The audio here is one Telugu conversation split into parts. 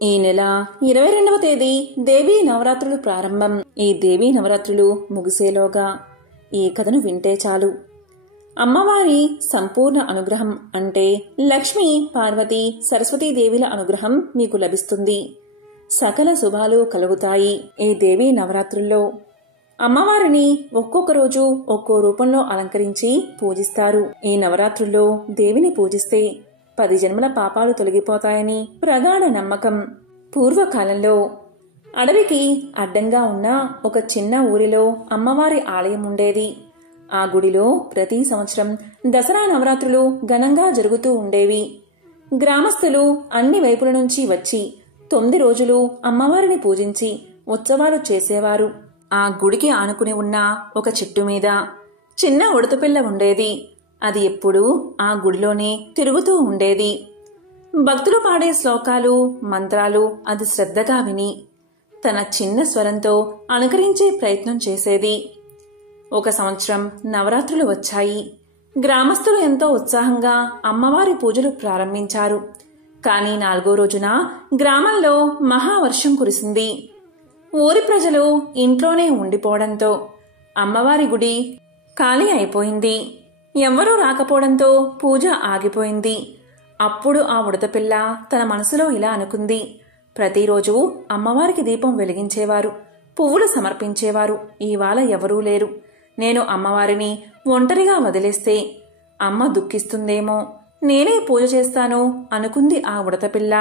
ఈ నెల 22వ తేదీ దేవీ నవరాత్రులు ప్రారంభం. ఈ దేవీ నవరాత్రులు ముగిసేలోగా ఈ కథను వింటే చాలు అమ్మవారి సంపూర్ణ అనుగ్రహం అంటే లక్ష్మీ, పార్వతి, సరస్వతీదేవిల అనుగ్రహం మీకు లభిస్తుంది. సకల శుభాలు కలుగుతాయి. ఈ దేవీ నవరాత్రుల్లో అమ్మవారిని ఒక్కొక్క రోజు ఒక్కో రూపంలో అలంకరించి పూజిస్తారు. ఈ నవరాత్రుల్లో దేవిని పూజిస్తే 10 జన్మల పాపాలు తొలగిపోతాయని ప్రగాఢ నమ్మకం. పూర్వకాలంలో అడవికి అడ్డంగా ఉన్న ఒక చిన్న ఊరిలో అమ్మవారి ఆలయం ఉండేది. ఆ గుడిలో ప్రతి సంవత్సరం దసరా నవరాత్రులు ఘనంగా జరుగుతూ ఉండేవి. గ్రామస్తులు అన్ని వైపుల నుంచి వచ్చి 9 రోజులు అమ్మవారిని పూజించి ఉత్సవాలు చేసేవారు. ఆ గుడికి ఆనుకుని ఉన్న ఒక చెట్టు మీద చిన్న ఉడతపిల్ల ఉండేది. అది ఎప్పుడూ ఆ గుడిలోనే తిరుగుతూ ఉండేది. భక్తులు పాడే శ్లోకాలు, మంత్రాలు అది శ్రద్ధగా విని తన చిన్న స్వరంతో అనుకరించే ప్రయత్నం చేసేది. ఒక సంవత్సరం నవరాత్రులు వచ్చాయి. గ్రామస్తులు ఎంతో ఉత్సాహంగా అమ్మవారి పూజలు ప్రారంభించారు. కానీ 4వ రోజున గ్రామంలో మహావర్షం కురిసింది. ఊరి ప్రజలు ఇంట్లోనే ఉండిపోవడంతో అమ్మవారి గుడి ఖాళీ అయిపోయింది. ఎవ్వరూ రాకపోవడంతో పూజ ఆగిపోయింది. అప్పుడు ఆ ఉడతపిల్ల తన మనసులో ఇలా అనుకుంది. ప్రతిరోజు అమ్మవారికి దీపం వెలిగించేవారు, పువ్వులు సమర్పించేవారు ఇవాళ ఎవరూ లేరు. నేను అమ్మవారిని ఒంటరిగా వదిలేస్తే అమ్మ దుఃఖిస్తుందేమో, నేనే పూజ చేస్తాను అనుకుంది ఆ ఉడతపిల్ల.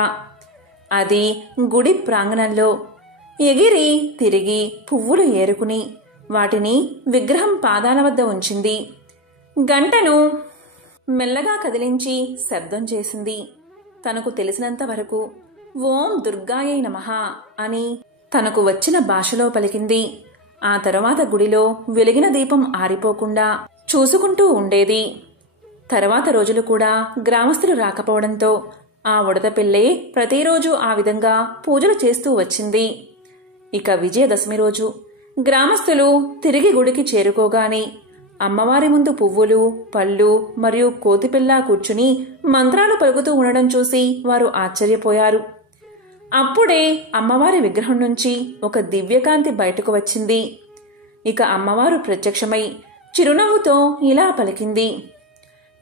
అది గుడి ప్రాంగణంలో ఎగిరి తిరిగి పువ్వులు ఏరుకుని వాటిని విగ్రహం పాదాల వద్ద ఉంచింది. గంటను మెల్లగా కదిలించి శబ్దం చేసింది. తనకు తెలిసినంత వరకు ఓం దుర్గాయై నమః అని తనకు వచ్చిన భాషలో పలికింది. ఆ తరువాత గుడిలో వెలిగిన దీపం ఆరిపోకుండా చూసుకుంటూ ఉండేది. తర్వాత రోజులు కూడా గ్రామస్తులు రాకపోవడంతో ఆ ఉడతపిల్లే ప్రతిరోజు ఆ విధంగా పూజలు చేస్తూ వచ్చింది. ఇక విజయదశమి రోజు గ్రామస్తులు తిరిగి గుడికి చేరుకోగానే అమ్మవారి ముందు పువ్వులు, పళ్ళు మరియు కోతిపిల్ల కూర్చుని మంత్రాలు పలుకుతూ ఉండడం చూసి వారు ఆశ్చర్యపోయారు. అప్పుడే అమ్మవారి విగ్రహం నుంచి ఒక దివ్యకాంతి బయటకు వచ్చింది. ఇక అమ్మవారు ప్రత్యక్షమై చిరునవ్వుతో ఇలా పలికింది.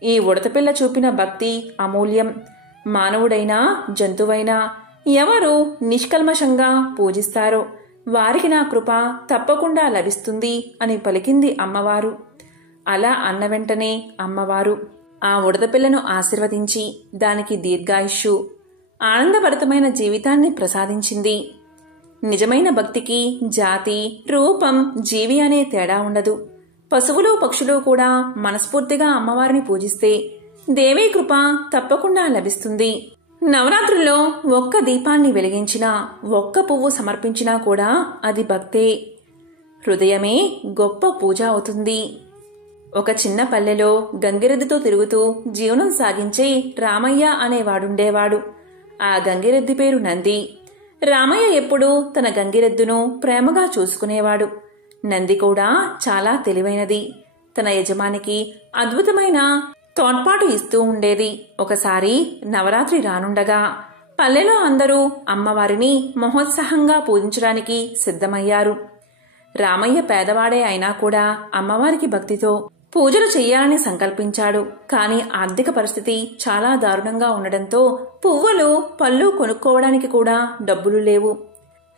ఈ ఉడతపిల్ల చూపిన భక్తి అమూల్యం. మానవుడైనా జంతువైనా ఎవరు నిష్కల్మషంగా పూజిస్తారో వారికి నా కృప తప్పకుండా లభిస్తుంది అని పలికింది అమ్మవారు. అలా అన్న వెంటనే అమ్మవారు ఆ ఉడతపిల్లను ఆశీర్వదించి దానికి దీర్ఘాయుష్షు, ఆనందభరితమైన జీవితాన్ని ప్రసాదించింది. నిజమైన భక్తికి జాతి, రూపం, జీవి అనే తేడా ఉండదు. పశువులు, పక్షులు కూడా మనస్ఫూర్తిగా అమ్మవారిని పూజిస్తే దేవీ కృప తప్పకుండా లభిస్తుంది. నవరాత్రుల్లో ఒక్క దీపాన్ని వెలిగించినా, ఒక్క పువ్వు సమర్పించినా కూడా అది భక్తే. హృదయమే గొప్ప పూజ అవుతుంది. ఒక చిన్న పల్లెలో గంగిరెద్దుతో తిరుగుతూ జీవనం సాగించే రామయ్య అనేవాడుండేవాడు. ఆ గంగిరెద్దు పేరు నంది. రామయ్య ఎప్పుడూ తన గంగిరెద్దును ప్రేమగా చూసుకునేవాడు. నంది కూడా చాలా తెలివైనది. తన యజమానికి అద్భుతమైన తోడ్పాటు ఇస్తూ ఉండేది. ఒకసారి నవరాత్రి రానుండగా పల్లెలో అందరూ అమ్మవారిని మహోత్సాహంగా పూజించడానికి సిద్ధమయ్యారు. రామయ్య పేదవాడే అయినా కూడా అమ్మవారికి భక్తితో పూజలు చెయ్యాలని సంకల్పించాడు. కాని ఆర్థిక పరిస్థితి చాలా దారుణంగా ఉండడంతో పువ్వులు, పళ్ళు కొనుక్కోవడానికి కూడా డబ్బులు లేవు.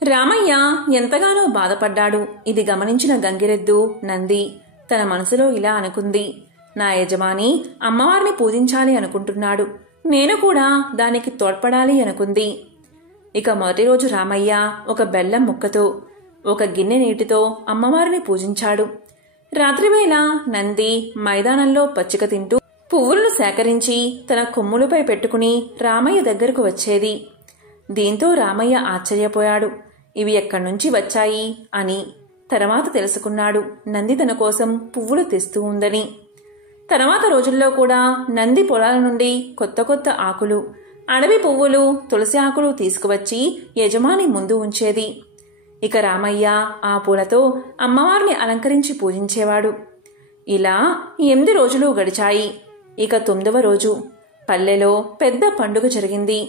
రామయ్య ఎంతగానో బాధపడ్డాడు. ఇది గమనించిన గంగిరెద్దు నంది తన మనసులో ఇలా అనుకుంది. నా యజమాని అమ్మవారిని పూజించాలి అనుకుంటున్నాడు, నేను కూడా దానికి తోడ్పడాలి అనుకుంది. ఇక మొదటి రోజు రామయ్య ఒక బెల్లం ముక్కతో ఒక గిన్నె నీటితో అమ్మవారిని పూజించాడు. రాత్రివేళ నంది మైదానంలో పచ్చిక తింటూ పువ్వులను సేకరించి తన కొమ్ములపై పెట్టుకుని రామయ్య దగ్గరకు వచ్చేది. దీంతో రామయ్య ఆశ్చర్యపోయాడు. ఇవి ఎక్కడ్నుంచి వచ్చాయి అని. తర్వాత తెలుసుకున్నాడు నంది తన కోసం పువ్వులు తెస్తూ ఉందని. తర్వాత రోజుల్లో కూడా నంది పొలాల నుండి కొత్త కొత్త ఆకులు, అడవి పువ్వులు, తులసి ఆకులు తీసుకువచ్చి యజమాని ముందు ఉంచేది. ఇక రామయ్య ఆ పూలతో అమ్మవారిని అలంకరించి పూజించేవాడు. ఇలా 8 రోజులు గడిచాయి. ఇక 9వ రోజు పల్లెలో పెద్ద పండుగ జరిగింది.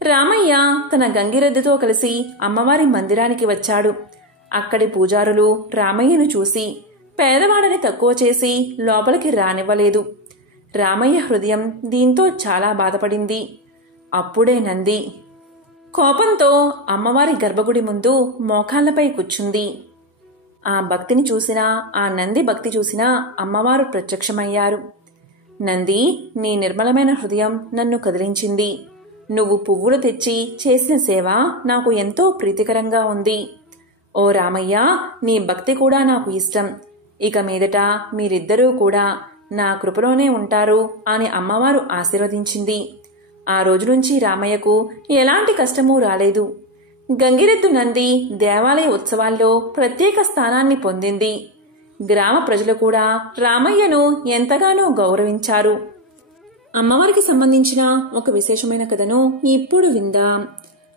రామయ్య తన గంగిరెద్దుతో కలిసి అమ్మవారి మందిరానికి వచ్చాడు. అక్కడి పూజారులు రామయ్యను చూసి పేదవాడని తక్కువ చేసి లోపలికి రానివ్వలేదు. రామయ్య హృదయం దీంతో చాలా బాధపడింది. అప్పుడే నంది కోపంతో అమ్మవారి గర్భగుడి ముందు మోకాళ్లపై కూర్చుంది. ఆ భక్తిని చూసినా, ఆ నంది భక్తి చూసినా అమ్మవారు ప్రత్యక్షమయ్యారు. నంది, నీ నిర్మలమైన హృదయం నన్ను కదిలించింది. నువ్వు పువ్వులు తెచ్చి చేసిన సేవ నాకు ఎంతో ప్రీతికరంగా ఉంది. ఓ రామయ్య, నీ భక్తి కూడా నాకు ఇష్టం. ఇక మీదట మీరిద్దరూ కూడా నా కృపలోనే ఉంటారు అని అమ్మవారు ఆశీర్వదించింది. ఆ రోజు నుంచి రామయ్యకు ఎలాంటి కష్టమూ రాలేదు. గంగిరెద్దు నంది దేవాలయ ఉత్సవాల్లో ప్రత్యేక స్థానాన్ని పొందింది. గ్రామ ప్రజలు కూడా రామయ్యను ఎంతగానో గౌరవించారు. అమ్మవారికి సంబంధించిన ఒక విశేషమైన కథను ఇప్పుడు విందాం.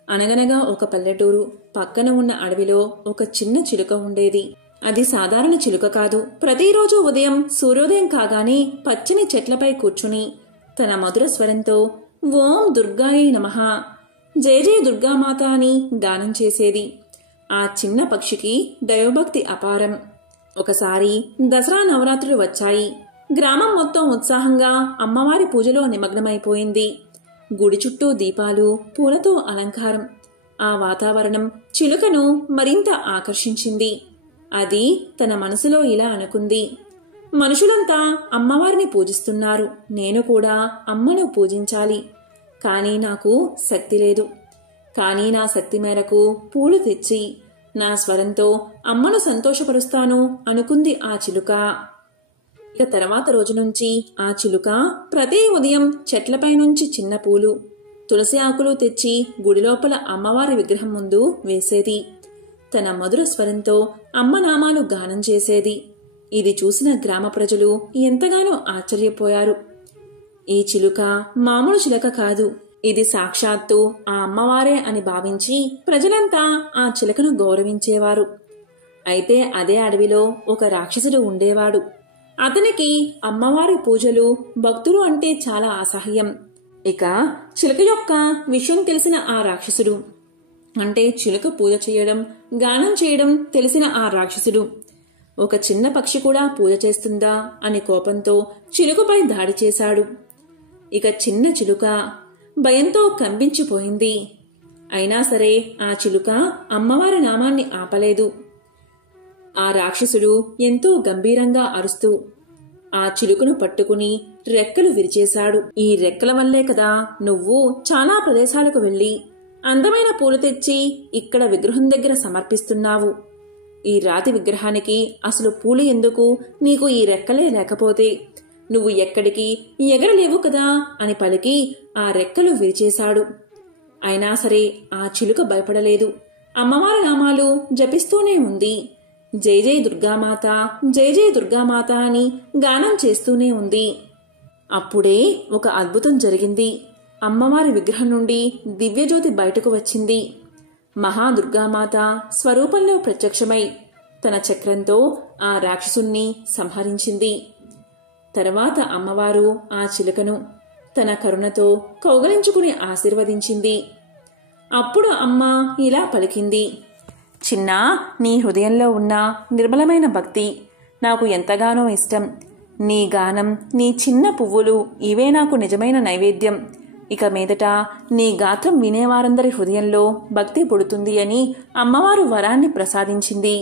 అనగనగా ఒక పల్లెటూరు. పక్కన ఉన్న అడవిలో ఒక చిన్న చిలుక ఉండేది. అది సాధారణ చిలుక కాదు. ప్రతిరోజు ఉదయం సూర్యోదయం కాగానే పచ్చని చెట్లపై కూర్చుని తన మధుర స్వరంతో ఓం దుర్గాయే నమః, జయ జయ దుర్గామాత అని గానం చేసేది. ఆ చిన్న పక్షికి దైవభక్తి అపారం. ఒకసారి దసరా నవరాత్రులు వచ్చాయి. గ్రామం మొత్తం ఉత్సాహంగా అమ్మవారి పూజలో నిమగ్నమైపోయింది. గుడి చుట్టూ దీపాలు, పూలతో అలంకారం. ఆ వాతావరణం చిలుకను మరింత ఆకర్షించింది. అది తన మనసులో ఇలా అనుకుంది, మనుషులంతా అమ్మవారిని పూజిస్తున్నారు, నేను కూడా అమ్మను పూజించాలి. కానీ నాకు శక్తి లేదు. కానీ నా శక్తి మేరకు పూలు తెచ్చి నా స్వరంతో అమ్మను సంతోషపరుస్తాను అనుకుంది ఆ చిలుక. ఇక తర్వాత రోజు నుంచి ఆ చిలుక ప్రతి ఉదయం చెట్లపై నుంచి చిన్న పూలు, తులసి ఆకులు తెచ్చి గుడి లోపల అమ్మవారి విగ్రహం ముందు వేసేది. తన మధుర స్వరంతో అమ్మ నామాలు గానం చేసేది. ఇది చూసిన గ్రామ ప్రజలు ఎంతగానో ఆశ్చర్యపోయారు. ఈ చిలుక మామూలు చిలుక కాదు, ఇది సాక్షాత్తు ఆ అమ్మవారే అని భావించి ప్రజలంతా ఆ చిలుకను గౌరవించేవారు. అయితే అదే అడవిలో ఒక రాక్షసుడు ఉండేవాడు. అతనికి అమ్మవారి పూజలు, భక్తులు అంటే చాలా అసహ్యం. ఇక చిలుక యొక్క విషయం తెలిసిన ఆ రాక్షసుడు, అంటే చిలుక పూజ చేయడం, గానం చేయడం తెలిసిన ఆ రాక్షసుడు, ఒక చిన్న పక్షి కూడా పూజ చేస్తుందా అని కోపంతో చిలుకపై దాడి చేశాడు. ఇక చిన్న చిలుక భయంతో కంపించిపోయింది. అయినా సరే ఆ చిలుక అమ్మవారి నామాన్ని ఆపలేదు. ఆ రాక్షసుడు ఎంతో గంభీరంగా అరుస్తూ ఆ చిలుకను పట్టుకుని రెక్కలు విరిచేశాడు. ఈ రెక్కల వల్లే కదా నువ్వు చాలా ప్రదేశాలకు వెళ్లి అందమైన పూలు తెచ్చి ఇక్కడ విగ్రహం దగ్గర సమర్పిస్తున్నావు. ఈ రాతి విగ్రహానికి అసలు పూలు ఎందుకు? నీకు ఈ రెక్కలే లేకపోతే నువ్వు ఎక్కడికి ఎగరలేవు కదా అని పలికి ఆ రెక్కలు విరిచేశాడు. అయినా సరే ఆ చిలుక భయపడలేదు. అమ్మవారి నామాలు జపిస్తూనే ఉంది. జై జై దుర్గామాత, జై జై దుర్గామాత అని గానం చేస్తూనే ఉంది. అప్పుడే ఒక అద్భుతం జరిగింది. అమ్మవారి విగ్రహం నుండి దివ్యజ్యోతి బయటకు వచ్చింది. మహాదుర్గామాత స్వరూపంలో ప్రత్యక్షమై తన చక్రంతో ఆ రాక్షసుణ్ణి సంహరించింది. తర్వాత అమ్మవారు ఆ చిలుకను తన కరుణతో కౌగలించుకుని ఆశీర్వదించింది. అప్పుడు అమ్మ ఇలా పలికింది, చిన్నా, నీ హృదయంలో ఉన్న నిర్మలమైన భక్తి నాకు ఎంతగానో ఇష్టం. నీ గానం, నీ చిన్న పువ్వులు ఇవే నాకు నిజమైన నైవేద్యం. ఇక మీదట నీ గాత్రం వినేవారందరి హృదయంలో భక్తి పుడుతుంది అని అమ్మవారు వరాన్ని ప్రసాదించింది.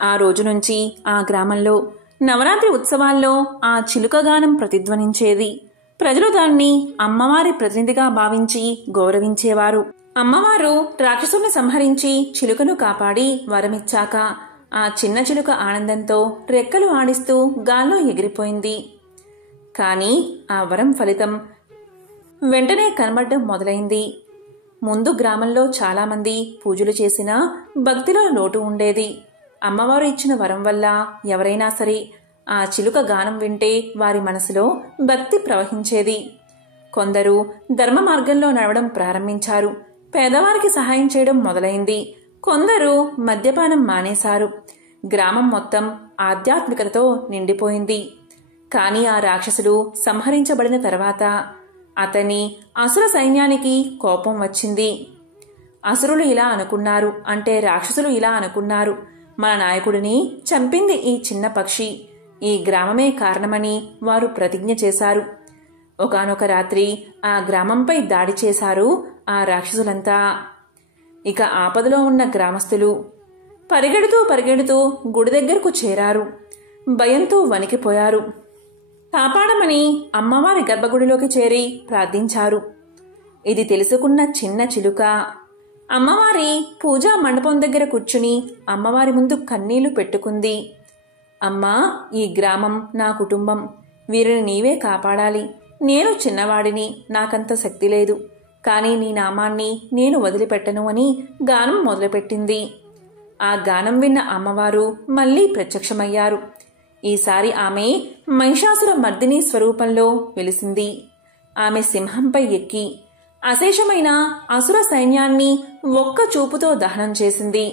ఆ రోజు నుంచి ఆ గ్రామంలో నవరాత్రి ఉత్సవాల్లో ఆ చిలుక గానం ప్రతిధ్వనించేది. ప్రజలు దాన్ని అమ్మవారి ప్రతినిధిగా భావించి గౌరవించేవారు. అమ్మవారు రాక్షసుని సంహరించి చిలుకను కాపాడి వరమిచ్చాక ఆ చిన్న చిలుక ఆనందంతో రెక్కలు ఆడిస్తూ గాల్లో ఎగిరిపోయింది. కానీ ఆ వరం ఫలితం వెంటనే కనబడడం మొదలైంది. ముందు గ్రామంలో చాలామంది పూజలు చేసినా భక్తిలో లోటు ఉండేది. అమ్మవారు ఇచ్చిన వరం వల్ల ఎవరైనా సరే ఆ చిలుక గానం వింటే వారి మనసులో భక్తి ప్రవహించేది. కొందరు ధర్మ మార్గంలో నడవడం ప్రారంభించారు. పేదవారికి సహాయం చేయడం మొదలైంది. కొందరు మద్యపానం మానేశారు. గ్రామం మొత్తం ఆధ్యాత్మికతతో నిండిపోయింది. కానీ ఆ రాక్షసుడు సంహరించబడిన తర్వాత అతని అసుర సైన్యానికి కోపం వచ్చింది. అసురులు ఇలా అనుకున్నారు, అంటే రాక్షసులు ఇలా అనుకున్నారు, మన నాయకుడిని చంపింది ఈ చిన్న పక్షి, ఈ గ్రామమే కారణమని వారు ప్రతిజ్ఞ చేశారు. ఒకానొక రాత్రి ఆ గ్రామంపై దాడి చేశారు ఆ రాక్షసులంతా. ఇక ఆపదలో ఉన్న గ్రామస్తులు పరిగెడుతూ గుడి దగ్గరకు చేరారు. భయంతో వణికిపోయారు. కాపాడమని అమ్మవారి గర్భగుడిలోకి చేరి ప్రార్థించారు. ఇది తెలుసుకున్న చిన్న చిలుక అమ్మవారి పూజా మండపం దగ్గర కూర్చుని అమ్మవారి ముందు కన్నీళ్లు పెట్టుకుంది. అమ్మా, ఈ గ్రామం నా కుటుంబం, వీరిని నీవే కాపాడాలి. నేను చిన్నవాడిని, నాకంత శక్తి లేదు, కానీ నీ నామాన్ని నేను వదిలిపెట్టను అని గానం మొదలుపెట్టింది. ఆ గానం విన్న అమ్మవారు మళ్లీ ప్రత్యక్షమయ్యారు. ఈసారి ఆమె మహిషాసుర మర్దిని స్వరూపంలో వెలిసింది. ఆమె సింహంపై ఎక్కి అశేషమైన అసుర సైన్యాన్ని ఒక్క చూపుతో దహనం చేసింది.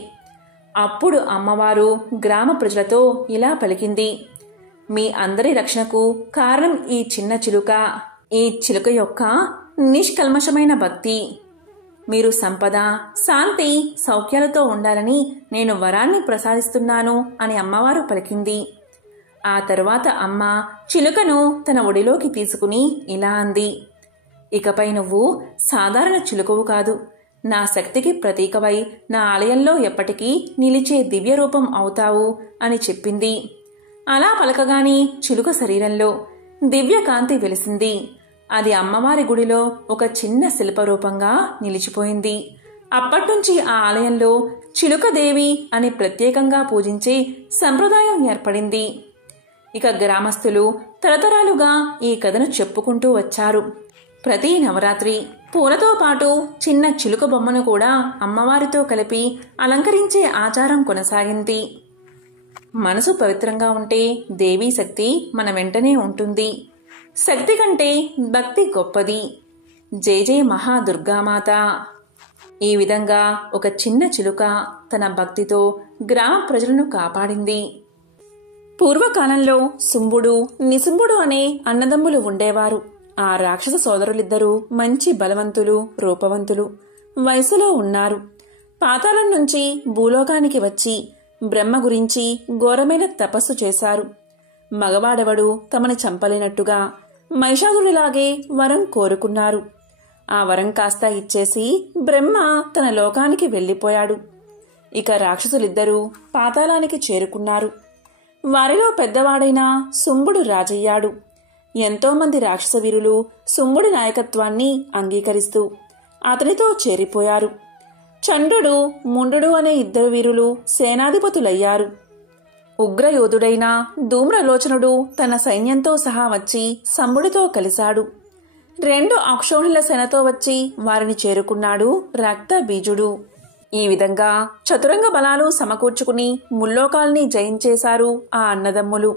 అప్పుడు అమ్మవారు గ్రామ ప్రజలతో ఇలా పలికింది: మీ అందరి రక్షణకు కారణం ఈ చిన్న చిలుక. ఈ చిలుక యొక్క నిష్కల్మషమైన భక్తి. మీరు సంపద, శాంతి, సౌఖ్యాలతో ఉండాలని నేను వరాన్ని ప్రసాదిస్తున్నాను అని అమ్మవారు పలికింది. ఆ తరువాత అమ్మ చిలుకను తన ఒడిలోకి తీసుకుని ఇలా అంది: ఇకపై నువ్వు సాధారణ చిలుకవు కాదు, నా శక్తికి ప్రతీకవై నా ఆలయంలో ఎప్పటికీ నిలిచే దివ్య రూపం అవుతావు అని చెప్పింది. అలా పలకగాని చిలుక శరీరంలో దివ్య కాంతి వెలిసింది. అది అమ్మవారి గుడిలో ఒక చిన్న శిల్పరూపంగా నిలిచిపోయింది. అప్పట్నుంచి ఆ ఆలయంలో చిలుకదేవి అని ప్రత్యేకంగా పూజించే సంప్రదాయం ఏర్పడింది. ఇక గ్రామస్తులు తరతరాలుగా ఈ కథను చెప్పుకుంటూ వచ్చారు. ప్రతి నవరాత్రి పూలతో పాటు చిన్న చిలుక బొమ్మను కూడా అమ్మవారితో కలిపి అలంకరించే ఆచారం కొనసాగింది. మనసు పవిత్రంగా ఉంటే దేవీ శక్తి మన వెంటనే ఉంటుంది. శక్తి కంటే భక్తి గొప్పది. జై జై మహాదుర్గామాత. ఈ విధంగా ఒక చిన్న చిలుక తన భక్తితో గ్రామ ప్రజలను కాపాడింది. పూర్వకాలంలో శుంభుడు, నిశుంభుడు అనే అన్నదమ్ములు ఉండేవారు. ఆ రాక్షస సోదరులిద్దరూ మంచి బలవంతులు, రూపవంతులు, వయసులో ఉన్నారు. పాతాళం నుంచి భూలోకానికి వచ్చి బ్రహ్మ గురించి ఘోరమైన తపస్సు చేశారు. మగవాడవడు తమని చంపలేనట్టుగా మహిషాసురుడిలాగే వరం కోరుకున్నారు. ఆ వరం కాస్త ఇచ్చేసి బ్రహ్మ తన లోకానికి వెళ్లిపోయాడు. ఇక రాక్షసులిద్దరూ పాతాళానికి చేరుకున్నారు. వారిలో పెద్దవాడైన శుంభుడు రాజయ్యాడు. ఎంతోమంది రాక్షస వీరులు శుంభుడి నాయకత్వాన్ని అంగీకరిస్తూ అతనితో చేరిపోయారు. చండు, ముండు అనే ఇద్దరు వీరులు సేనాధిపతులయ్యారు. ఉగ్రయోధుడైన ధూమ్రలోచనుడు తన సైన్యంతో సహా వచ్చి శంభుడితో కలిశాడు. 2 అక్షౌహిణుల సేనతో వచ్చి వారిని చేరుకున్నాడు రక్తబీజుడు. ఈ విధంగా చతురంగ బలాలు సమకూర్చుకుని ముల్లోకాల్ని జయించేశారు ఆ అన్నదమ్ములు.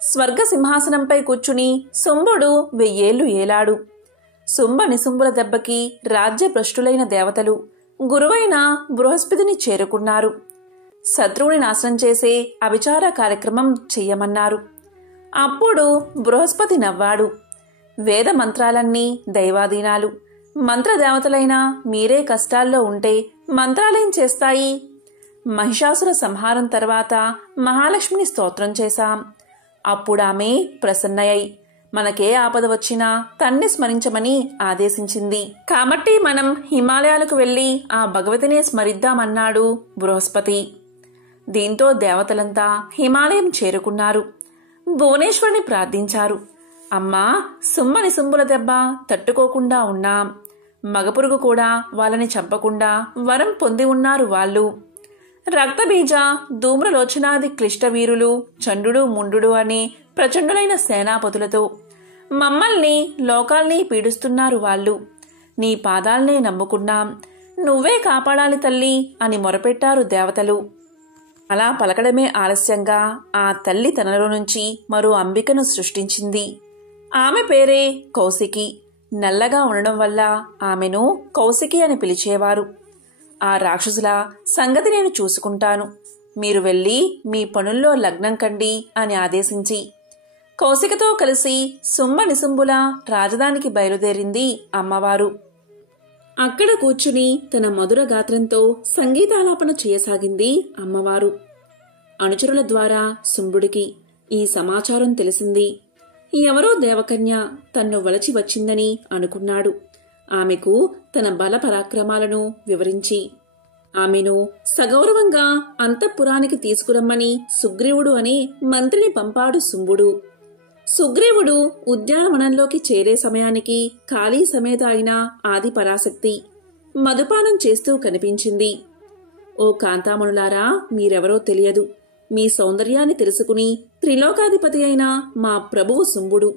స్వర్గ సింహాసనంపై కూర్చుని శుంభుడు 1000 ఏళ్లు ఏలాడు. శుంభ నిశుంభుల దెబ్బకి రాజ్యభ్రష్టులైన దేవతలు గురువైన బృహస్పతిని చేరుకున్నారు. శత్రువుని నాశనం చేసే అవిచార కార్యక్రమం చెయ్యమన్నారు. అప్పుడు బృహస్పతి నవ్వాడు. వేద మంత్రాలన్నీ దైవాధీనాలు. మంత్రదేవతలైనా మీరే కష్టాల్లో ఉంటే మంత్రాలేం చేస్తాయి? మహిషాసుర సంహారం తర్వాత మహాలక్ష్మిని స్తోత్రం చేశాం. అప్పుడామె ప్రసన్నయ్యి మనకే ఆపద వచ్చినా తన్ని స్మరించమని ఆదేశించింది. కాబట్టి మనం హిమాలయాలకు వెళ్లి ఆ భగవతినే స్మరిద్దామన్నాడు బృహస్పతి. దీంతో దేవతలంతా హిమాలయం చేరుకున్నారు. భువనేశ్వరిని ప్రార్థించారు. అమ్మా, శుంభ నిశుంభుల దెబ్బ తట్టుకోకుండా ఉన్నాం. మగపురుగు కూడా వాళ్ళని చంపకుండా వరం పొంది ఉన్నారు వాళ్ళు. రక్తబీజ, ధూమ్రలోచనాది క్లిష్ట వీరులు, చండు, ముండు అనే ప్రచండులైన సేనాపతులతో మమ్మల్ని, లోకాల్ని పీడిస్తున్నారు వాళ్ళు. నీ పాదాల్నే నమ్ముకున్నాం, నువ్వే కాపాడాలి తల్లి అని మొరపెట్టారు దేవతలు. అలా పలకడమే ఆలస్యంగా ఆ తల్లి తనలో నుంచి మరో అంబికను సృష్టించింది. ఆమె పేరే కౌశికి. నల్లగా ఉండడం వల్ల ఆమెను కౌశికి అని పిలిచేవారు. ఆ రాక్షసుల సంగతి నేను చూసుకుంటాను, మీరు వెళ్ళి మీ పనుల్లో లగ్నం కండి అని ఆదేశించి కౌశికతో కలిసి సుంబ నిసుంబుల రాజధానికి బయలుదేరింది అమ్మవారు. అక్కడ కూర్చుని తన మధుర గాత్రంతో సంగీతాలాపన చేయసాగింది అమ్మవారు. అనుచరుల ద్వారా శుంభుడికి ఈ సమాచారం తెలిసింది. ఎవరో దేవకన్య తన్ను వలచి వచ్చిందని అనుకున్నాడు. ఆమెకు తన బల పరాక్రమాలను వివరించి ఆమెను సగౌరవంగా అంతఃపురానికి తీసుకురమ్మని సుగ్రీవుడు అనే మంత్రిని పంపాడు శుంభుడు. సుగ్రీవుడు ఉద్యానవనంలోకి చేరే సమయానికి కాళీ సమేత అయిన ఆది పరాశక్తి మధుపానం చేస్తూ కనిపించింది. ఓ కాంతామణులారా, మీరెవరో తెలియదు. మీ సౌందర్యాన్ని తెలుసుకుని త్రిలోకాధిపతి అయిన మా ప్రభువు శుంభుడు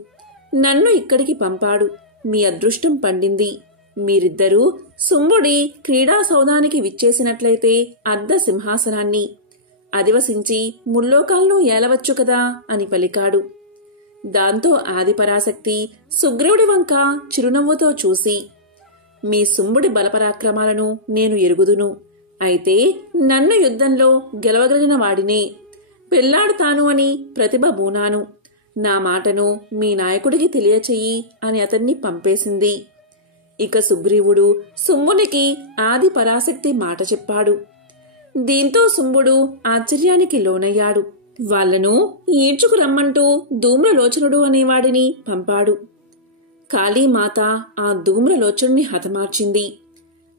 నన్ను ఇక్కడికి పంపాడు. మీ అదృష్టం పండింది. మీరిద్దరూ శుంభుడి క్రీడా సౌధానికి విచ్చేసినట్లయితే అర్ధ సింహాసనాన్ని అధివసించి ముల్లోకాలను ఏలవచ్చు కదా అని పలికాడు. దాంతో ఆదిపరాశక్తి సుగ్రీవుడి వంక చిరునవ్వుతో చూసి, మీ శుంభుడి బలపరాక్రమాలను నేను ఎరుగుదును. అయితే నన్ను యుద్ధంలో గెలవగలిగిన వాడినే పెళ్లాడుతాను అని ప్రతిభ బూనాను. నా మాటను మీ నాయకుడికి తెలియచెయ్యి అని అతన్ని పంపేసింది. ఇక సుగ్రీవుడు శుంభునికి ఆది పరాశక్తి మాట చెప్పాడు. దీంతో శుంభుడు ఆశ్చర్యానికి లోనయ్యాడు. వాళ్లను ఈడ్చుకు రమ్మంటూ ధూమ్రలోచనుడు అనేవాడిని పంపాడు. కాళీమాత ఆ ధూమ్రలోచనుని హతమార్చింది.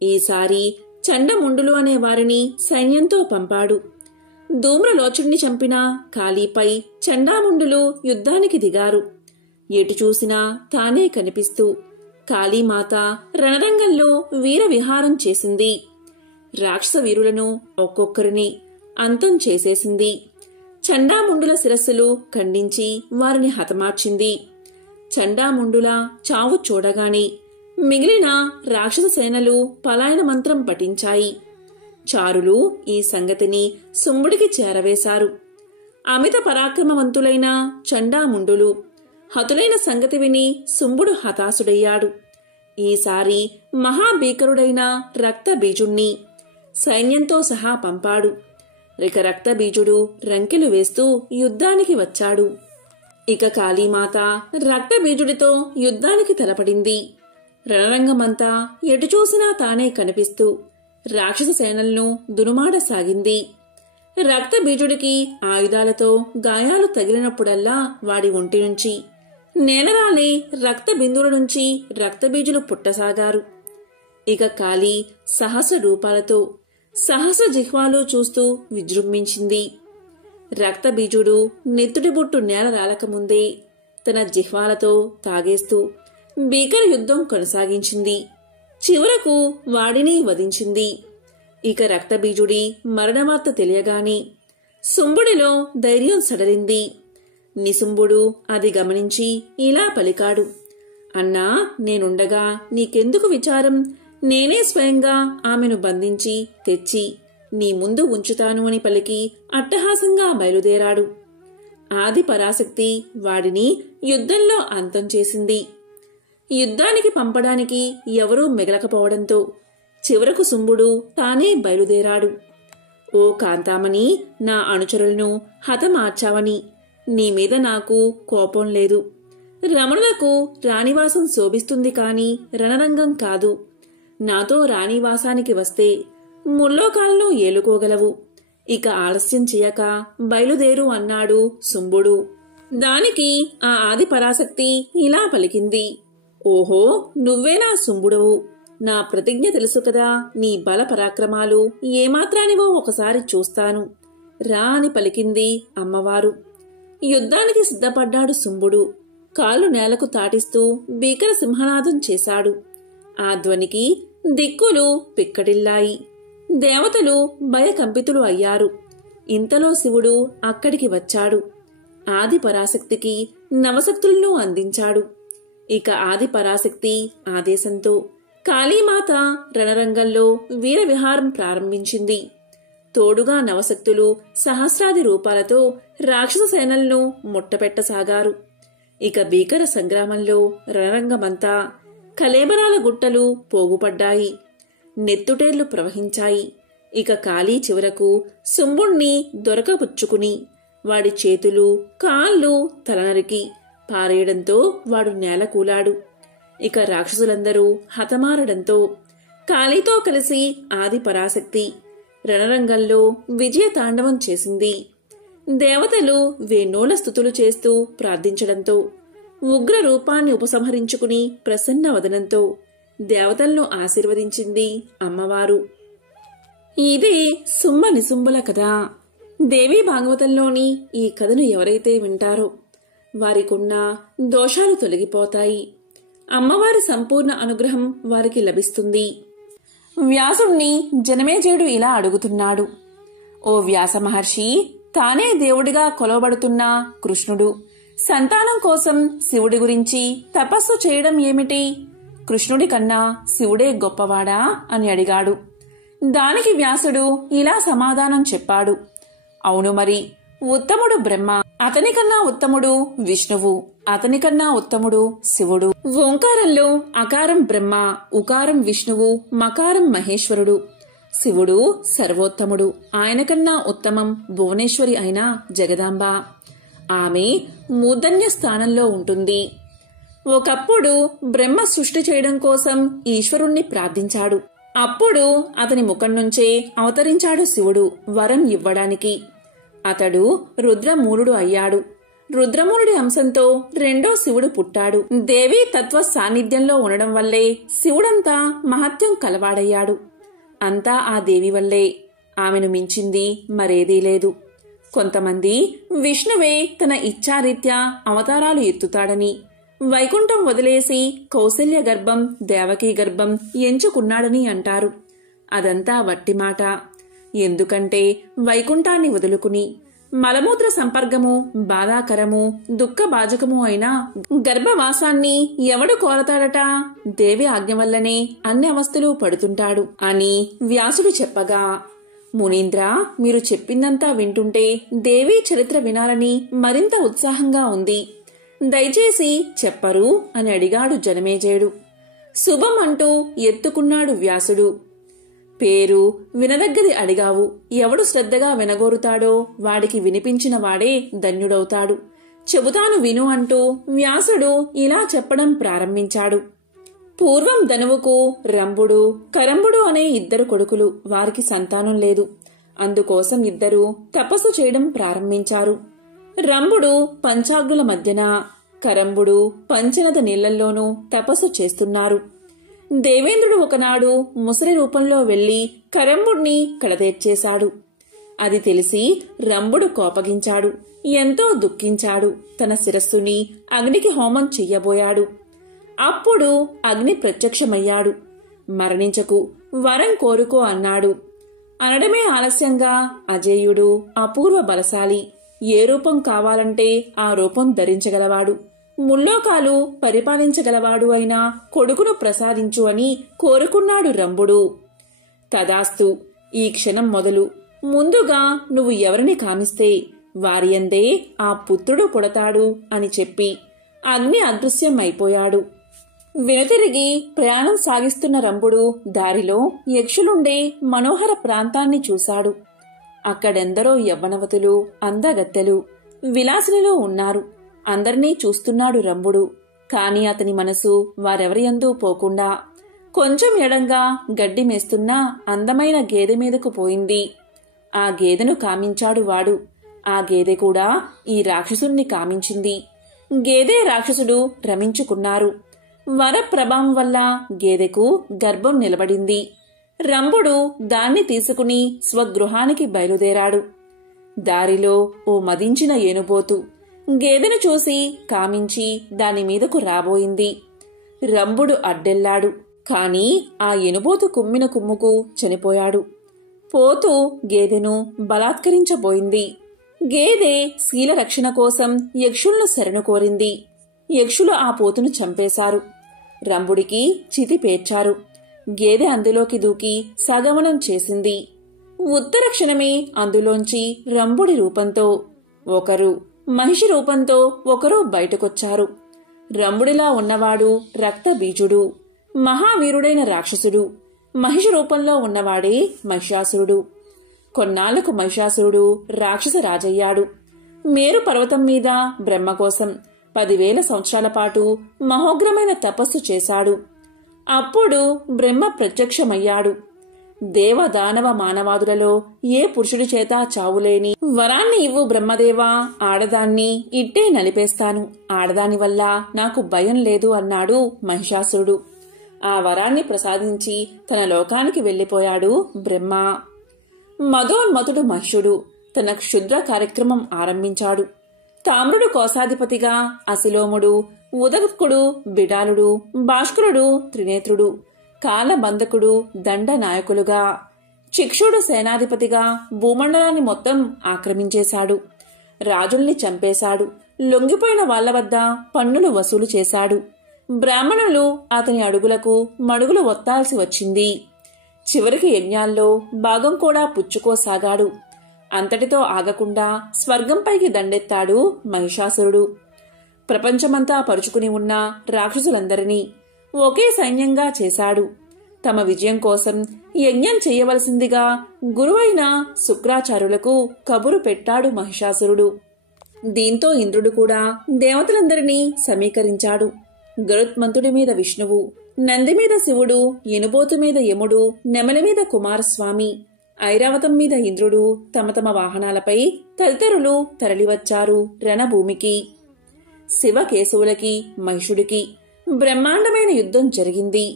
ఈసారి చండముండులు అనే వారిని సైన్యంతో పంపాడు. ధూమ్రలోచనుని చంపిన కాళీపై చండాముండులు యుద్ధానికి దిగారు. ఎటు చూసినా తానే కనిపిస్తూ కాళీమాత రణరంగంలో వీరవిహారం చేసింది. రాక్షస వీరులను ఒక్కొక్కరిని అంతం చేసేసింది. చండాముండుల శిరస్సులు ఖండించి వారిని హతమార్చింది. చండాముండుల చావు చూడగానే మిగిలిన రాక్షస సేనలు పలాయన మంత్రం పఠించాయి. చారులు ఈ సంగతిని శుంభుడికి చేరవేశారు. అమిత పరాక్రమవంతులైన చండాముండులు హతులైన సంగతి విని శుంభుడు హతాశుడయ్యాడు. ఈసారి మహాభీకరుడైన రక్తబీజుణ్ణి సైన్యంతో సహా పంపాడు. ఇక రక్తబీజుడు రంకెలు వేస్తూ యుద్ధానికి వచ్చాడు. ఇక కాళీమాత రక్తబీజుడితో యుద్ధానికి తలపడింది. రణరంగమంతా ఎటు చూసినా తానే కనిపిస్తూ రాక్షస సేనలను దునుమాడసాగింది. రక్తబీజుడికి ఆయుధాలతో గాయాలు తగిలినప్పుడల్లా వాడి ఒంటి నుంచి నేలరాలే రక్త బిందువుల నుంచి రక్తబీజులు పుట్టసాగారు. ఇక కాళీ సహస్ర రూపాలతో సహస్ర జిహ్వాలు చూస్తూ విజృంభించింది. రక్తబీజుడు నెత్తుడి బొట్టు నేల రాలకముందే తన జిహ్వాలతో తాగేస్తూ భీకర యుద్ధం కొనసాగించింది. చివరకు వాడిని వధించింది. ఇక రక్తబీజుడి మరణవార్త తెలియగాని శుంభుడిలో ధైర్యం సడలింది. నిశుంభుడు అది గమనించి ఇలా పలికాడు. అన్నా, నేనుండగా నీకెందుకు విచారం? నేనే స్వయంగా ఆమెను బంధించి తెచ్చి నీ ముందు ఉంచుతాను అని పలికి అట్టహాసంగా బయలుదేరాడు. ఆది పరాశక్తి వాడిని యుద్ధంలో అంతం చేసింది. యుద్ధానికి పంపడానికి ఎవరూ మిగలకపోవడంతో చివరకు శుంభుడు తానే బయలుదేరాడు. ఓ కాంతామణి, నా అనుచరులను హతమార్చావని నీమీద నాకు కోపం లేదు. రమణులకు రాణివాసం శోభిస్తుంది కాని రణరంగం కాదు. నాతో రాణివాసానికి వస్తే ముల్లోకాలను ఏలుకోగలవు. ఇక ఆలస్యం చేయక బయలుదేరు అన్నాడు శుంభుడు. దానికి ఆ ఆది పరాశక్తి ఇలా పలికింది. ఓహో, నువ్వేనా శుంభుడవు? నా ప్రతిజ్ఞ తెలుసు కదా. నీ బల పరాక్రమాలు ఏమాత్రానివో ఒకసారి చూస్తాను రా అని పలికింది అమ్మవారు. యుద్ధానికి సిద్ధపడ్డాడు శుంభుడు. కాళ్ళు నేలకు తాటిస్తూ భీకర సింహనాదం చేశాడు. ఆ ధ్వనికి దిక్కులు పిక్కటిల్లాయి. దేవతలు భయకంపితులు అయ్యారు. ఇంతలో శివుడు అక్కడికి వచ్చాడు. ఆది పరాశక్తికి నవశక్తులను అందించాడు. ఇక ఆది పరాశక్తి ఆదేశంతో కాళీమాత రణరంగంలో వీరవిహారం ప్రారంభించింది. తోడుగా నవశక్తులు సహస్రాది రూపాలతో రాక్షస సేనలను ముట్టపెట్టసాగారు. ఇక భీకర సంగ్రామంలో రణరంగమంతా కలేబరాల గుట్టలు పోగుపడ్డాయి. నెత్తుటేళ్లు ప్రవహించాయి. ఇక కాళీ చివరకు శుంభుణ్ణి దొరకపుచ్చుకుని వాడి చేతులు కాళ్ళు తలనరికి పారేయడంతో వాడు నేల కూలాడు. ఇక రాక్షసులందరూ హతమారడంతో కాళీతో కలిసి ఆది పరాశక్తి రణరంగంలో విజయ తాండవం చేసింది. దేవతలు వేణోళ్ల స్తుతులు చేస్తూ ప్రార్థించడంతో ఉగ్ర రూపాన్ని ఉపసంహరించుకుని ప్రసన్న వదనంతో దేవతలను ఆశీర్వదించింది అమ్మవారు. ఇదే సుమ్మ నిసుంబుల కథ. దేవీ భాగవతంలోని ఈ కథను ఎవరైతే వింటారో వారికున్న దోషాలు తొలగిపోతాయి. అమ్మవారి సంపూర్ణ అనుగ్రహం వారికి లభిస్తుంది. వ్యాసుణ్ణి జనమేజయుడు ఇలా అడుగుతున్నాడు. ఓ వ్యాస మహర్షి, తానే దేవుడిగా కొలవబడుతున్న కృష్ణుడు సంతానం కోసం శివుడి గురించి తపస్సు చేయడం ఏమిటి? కృష్ణుడి కన్నా శివుడే గొప్పవాడా అని అడిగాడు. దానికి వ్యాసుడు ఇలా సమాధానం చెప్పాడు. అవును మరి, ఉత్తముడు బ్రహ్మ, అతనికన్నా ఉత్తముడు విష్ణువు, అతనికన్నా ఉత్తముడు శివుడు. ఓంకారంలో అకారం బ్రహ్మ, ఉకారం విష్ణువు, మకారం మహేశ్వరుడు. శివుడు సర్వోత్తముడు, ఆయనకన్నా ఉత్తమం భువనేశ్వరి అయిన జగదాంబ. ఆమె మూర్ధన్య స్థానంలో ఉంటుంది. ఒకప్పుడు బ్రహ్మ సృష్టి చేయడం కోసం ఈశ్వరుణ్ణి ప్రార్థించాడు. అప్పుడు అతని ముఖం నుంచే అవతరించాడు శివుడు వరం ఇవ్వడానికి. అతడు రుద్రమూలుడు అయ్యాడు. రుద్రమూలుడి అంశంతో రెండో శివుడు పుట్టాడు. దేవీ తత్వ సాన్నిధ్యంలో ఉండడం వల్లే శివుడంతా మహత్యం కలవాడయ్యాడు. అంతా ఆ దేవి వల్లే. ఆమెను మించింది మరేదీ లేదు. కొంతమంది విష్ణువే తన ఇచ్ఛారీత్యా అవతారాలు ఎత్తుతాడని, వైకుంఠం వదిలేసి కౌసల్య గర్భం దేవకీ గర్భం ఎంచుకున్నాడని అంటారు. అదంతా వట్టి మాట. ఎందుకంటే వైకుంఠాన్ని వదులుకుని మలమూత్ర సంపర్గము బాధాకరము దుఃఖభాజకము అయిన గర్భవాసాన్ని ఎవడు కోరతాడట? దేవి ఆజ్ఞ వల్లనే అన్ని అవస్థలు పడుతుంటాడు అని వ్యాసుడు చెప్పగా, మునీంద్ర, మీరు చెప్పిందంతా వింటుంటే దేవీ చరిత్ర వినాలని మరింత ఉత్సాహంగా ఉంది. దయచేసి చెప్పరు అని అడిగాడు జనమేజయుడు. శుభం అంటూ ఎత్తుకున్నాడు వ్యాసుడు. పేరు వినదగ్గది అడిగావు. ఎవడు శ్రద్ధగా వినగోరుతాడో వాడికి వినిపించిన వాడే ధన్యుడవుతాడు. చెబుతాను విను అంటూ వ్యాసుడు ఇలా చెప్పడం ప్రారంభించాడు. పూర్వం ధనువుకు రంభుడు కరంభుడు అనే ఇద్దరు కొడుకులు. వారికి సంతానం లేదు. అందుకోసం ఇద్దరు తపస్సు చేయడం ప్రారంభించారు. రంభుడు పంచాగ్నుల మధ్యన, కరంభుడు పంచనద నీళ్లల్లోనూ తపస్సు చేస్తున్నారు. దేవేంద్రుడు ఒకనాడు ముసలి రూపంలో వెళ్లి కరంభుణ్ణి కడతేర్చేశాడు. అది తెలిసి రంభుడు కోపగించాడు. ఎంతో దుఃఖించాడు. తన శిరస్సుని అగ్నికి హోమం చెయ్యబోయాడు. అప్పుడు అగ్ని ప్రత్యక్షమయ్యాడు. మరణించకు, వరం కోరుకో అన్నాడు. అనడమే ఆలస్యంగా అజేయుడు అపూర్వ బలశాలి. ఏ రూపం కావాలంటే ఆ రూపం ధరించగలవాడు, ముల్లోకాలు పరిపాలించగలవాడు అయిన కొడుకును ప్రసాదించు అని కోరుకున్నాడు రంభుడు. తదాస్తు, ఈ క్షణం మొదలు ముందుగా నువ్వు ఎవరిని కామిస్తే వారియందే ఆ పుత్రుడు పుడతాడు అని చెప్పి అగ్ని అదృశ్యం అయిపోయాడు. వెనుతిరిగి ప్రయాణం సాగిస్తున్న రంభుడు దారిలో యక్షులుండే మనోహర ప్రాంతాన్ని చూశాడు. అక్కడెందరో యవ్వనవతులు, అందగత్తెలు, విలాసినులు ఉన్నారు. అందర్నీ చూస్తున్నాడు రంభుడు. కాని అతని మనసు వారెవరియందూ పోకుండా కొంచెం ఎడంగా గడ్డి మేస్తున్న అందమైన గేదె మీదకు పోయింది. ఆ గేదెను కామించాడు వాడు. ఆ గేదె కూడా ఈ రాక్షసుణ్ణి కామించింది. గేదె రాక్షసుడు రమించుకున్నారు. వర ప్రభావం వల్ల గేదెకు గర్భం నిలబడింది. రంభుడు దాన్ని తీసుకుని స్వగృహానికి బయలుదేరాడు. దారిలో ఓ మదించిన ఏనుబోతు గేదెను చూసి కామించి దానిమీదకు రాబోయింది. రంభుడు అడ్డెళ్లాడు. కాని ఆ ఎనుబోతు కుమ్మిన కుమ్ముకు చనిపోయాడు. పోతు గేదెను బలాత్కరించబోయింది. గేదె శీలరక్షణ కోసం యక్షులను శరణు కోరింది. యక్షులు ఆ పోతును చంపేశారు. రంభుడికి చితి పేర్చారు. గేదె అందులోకి దూకి సగమనం చేసింది. ఉత్తర క్షణమే అందులోంచి రంభుడి రూపంతో ఒకరు, మహిషి రూపంతో ఒకరు బయటకొచ్చారు. రంభుడిలా ఉన్నవాడు రక్తబీజుడు, మహావీరుడైన రాక్షసుడు. మహిషి రూపంలో ఉన్నవాడే మహిషాసురుడు. కొన్నాళ్లకు మహిషాసురుడు రాక్షస రాజయ్యాడు. మేరు పర్వతం మీద బ్రహ్మ కోసం 10,000 సంవత్సరాల పాటు మహోగ్రమైన తపస్సు చేశాడు. అప్పుడు బ్రహ్మ ప్రత్యక్షమయ్యాడు. దేవదానవ మానవాదులలో ఏ పురుషుడి చేత చావులేని వరాన్ని ఇవ్వు బ్రహ్మదేవా, ఆడదాన్ని ఇట్టే నలిపేస్తాను, ఆడదాని వల్ల నాకు భయం లేదు అన్నాడు మహిషాసురుడు. ఆ వరాన్ని ప్రసాదించి తన లోకానికి వెళ్లిపోయాడు బ్రహ్మ. మదోన్మతుడు మహిషుడు తన క్షుద్ర కార్యక్రమం ఆరంభించాడు. తామ్రుడు కోశాధిపతిగా, అసిలోముడు, ఉదకుడు, బిడాలుడు, భాస్కరుడు, త్రినేత్రుడు, కాలబంధకుడు దండనాయకులుగా, చిక్షుడు సేనాధిపతిగా భూమండలాన్ని మొత్తం ఆక్రమించేశాడు. రాజుల్ని చంపేశాడు. లొంగిపోయిన వాళ్ల వద్ద పన్నులు వసూలు చేశాడు. బ్రాహ్మణులు అతని అడుగులకు మడుగులు ఒత్తాల్సి వచ్చింది. చివరికి యజ్ఞాల్లో భాగం కూడా పుచ్చుకోసాగాడు. అంతటితో ఆగకుండా స్వర్గంపైకి దండెత్తాడు మహిషాసురుడు. ప్రపంచమంతా పరుచుకుని ఉన్న రాక్షసులందరినీ ఒకే సైన్యంగా చేశాడు. తమ విజయం కోసం యజ్ఞం చేయవలసిందిగా గురువైన శుక్రాచార్యులకు కబురు పెట్టాడు మహిషాసురుడు. దీంతో ఇంద్రుడు కూడా దేవతలందరినీ సమీకరించాడు. గరుత్మంతుడి మీద విష్ణువు, నంది మీద శివుడు, ఎనుబోతు మీద యముడు, నెమలి మీద కుమారస్వామి, ఐరావతం మీద ఇంద్రుడు తమ తమ వాహనాలపై తదితరులు తరలివచ్చారు రణభూమికి. శివకేశవులకి, మహిషుడికి బ్రహ్మాండమైన యుద్ధం జరిగింది.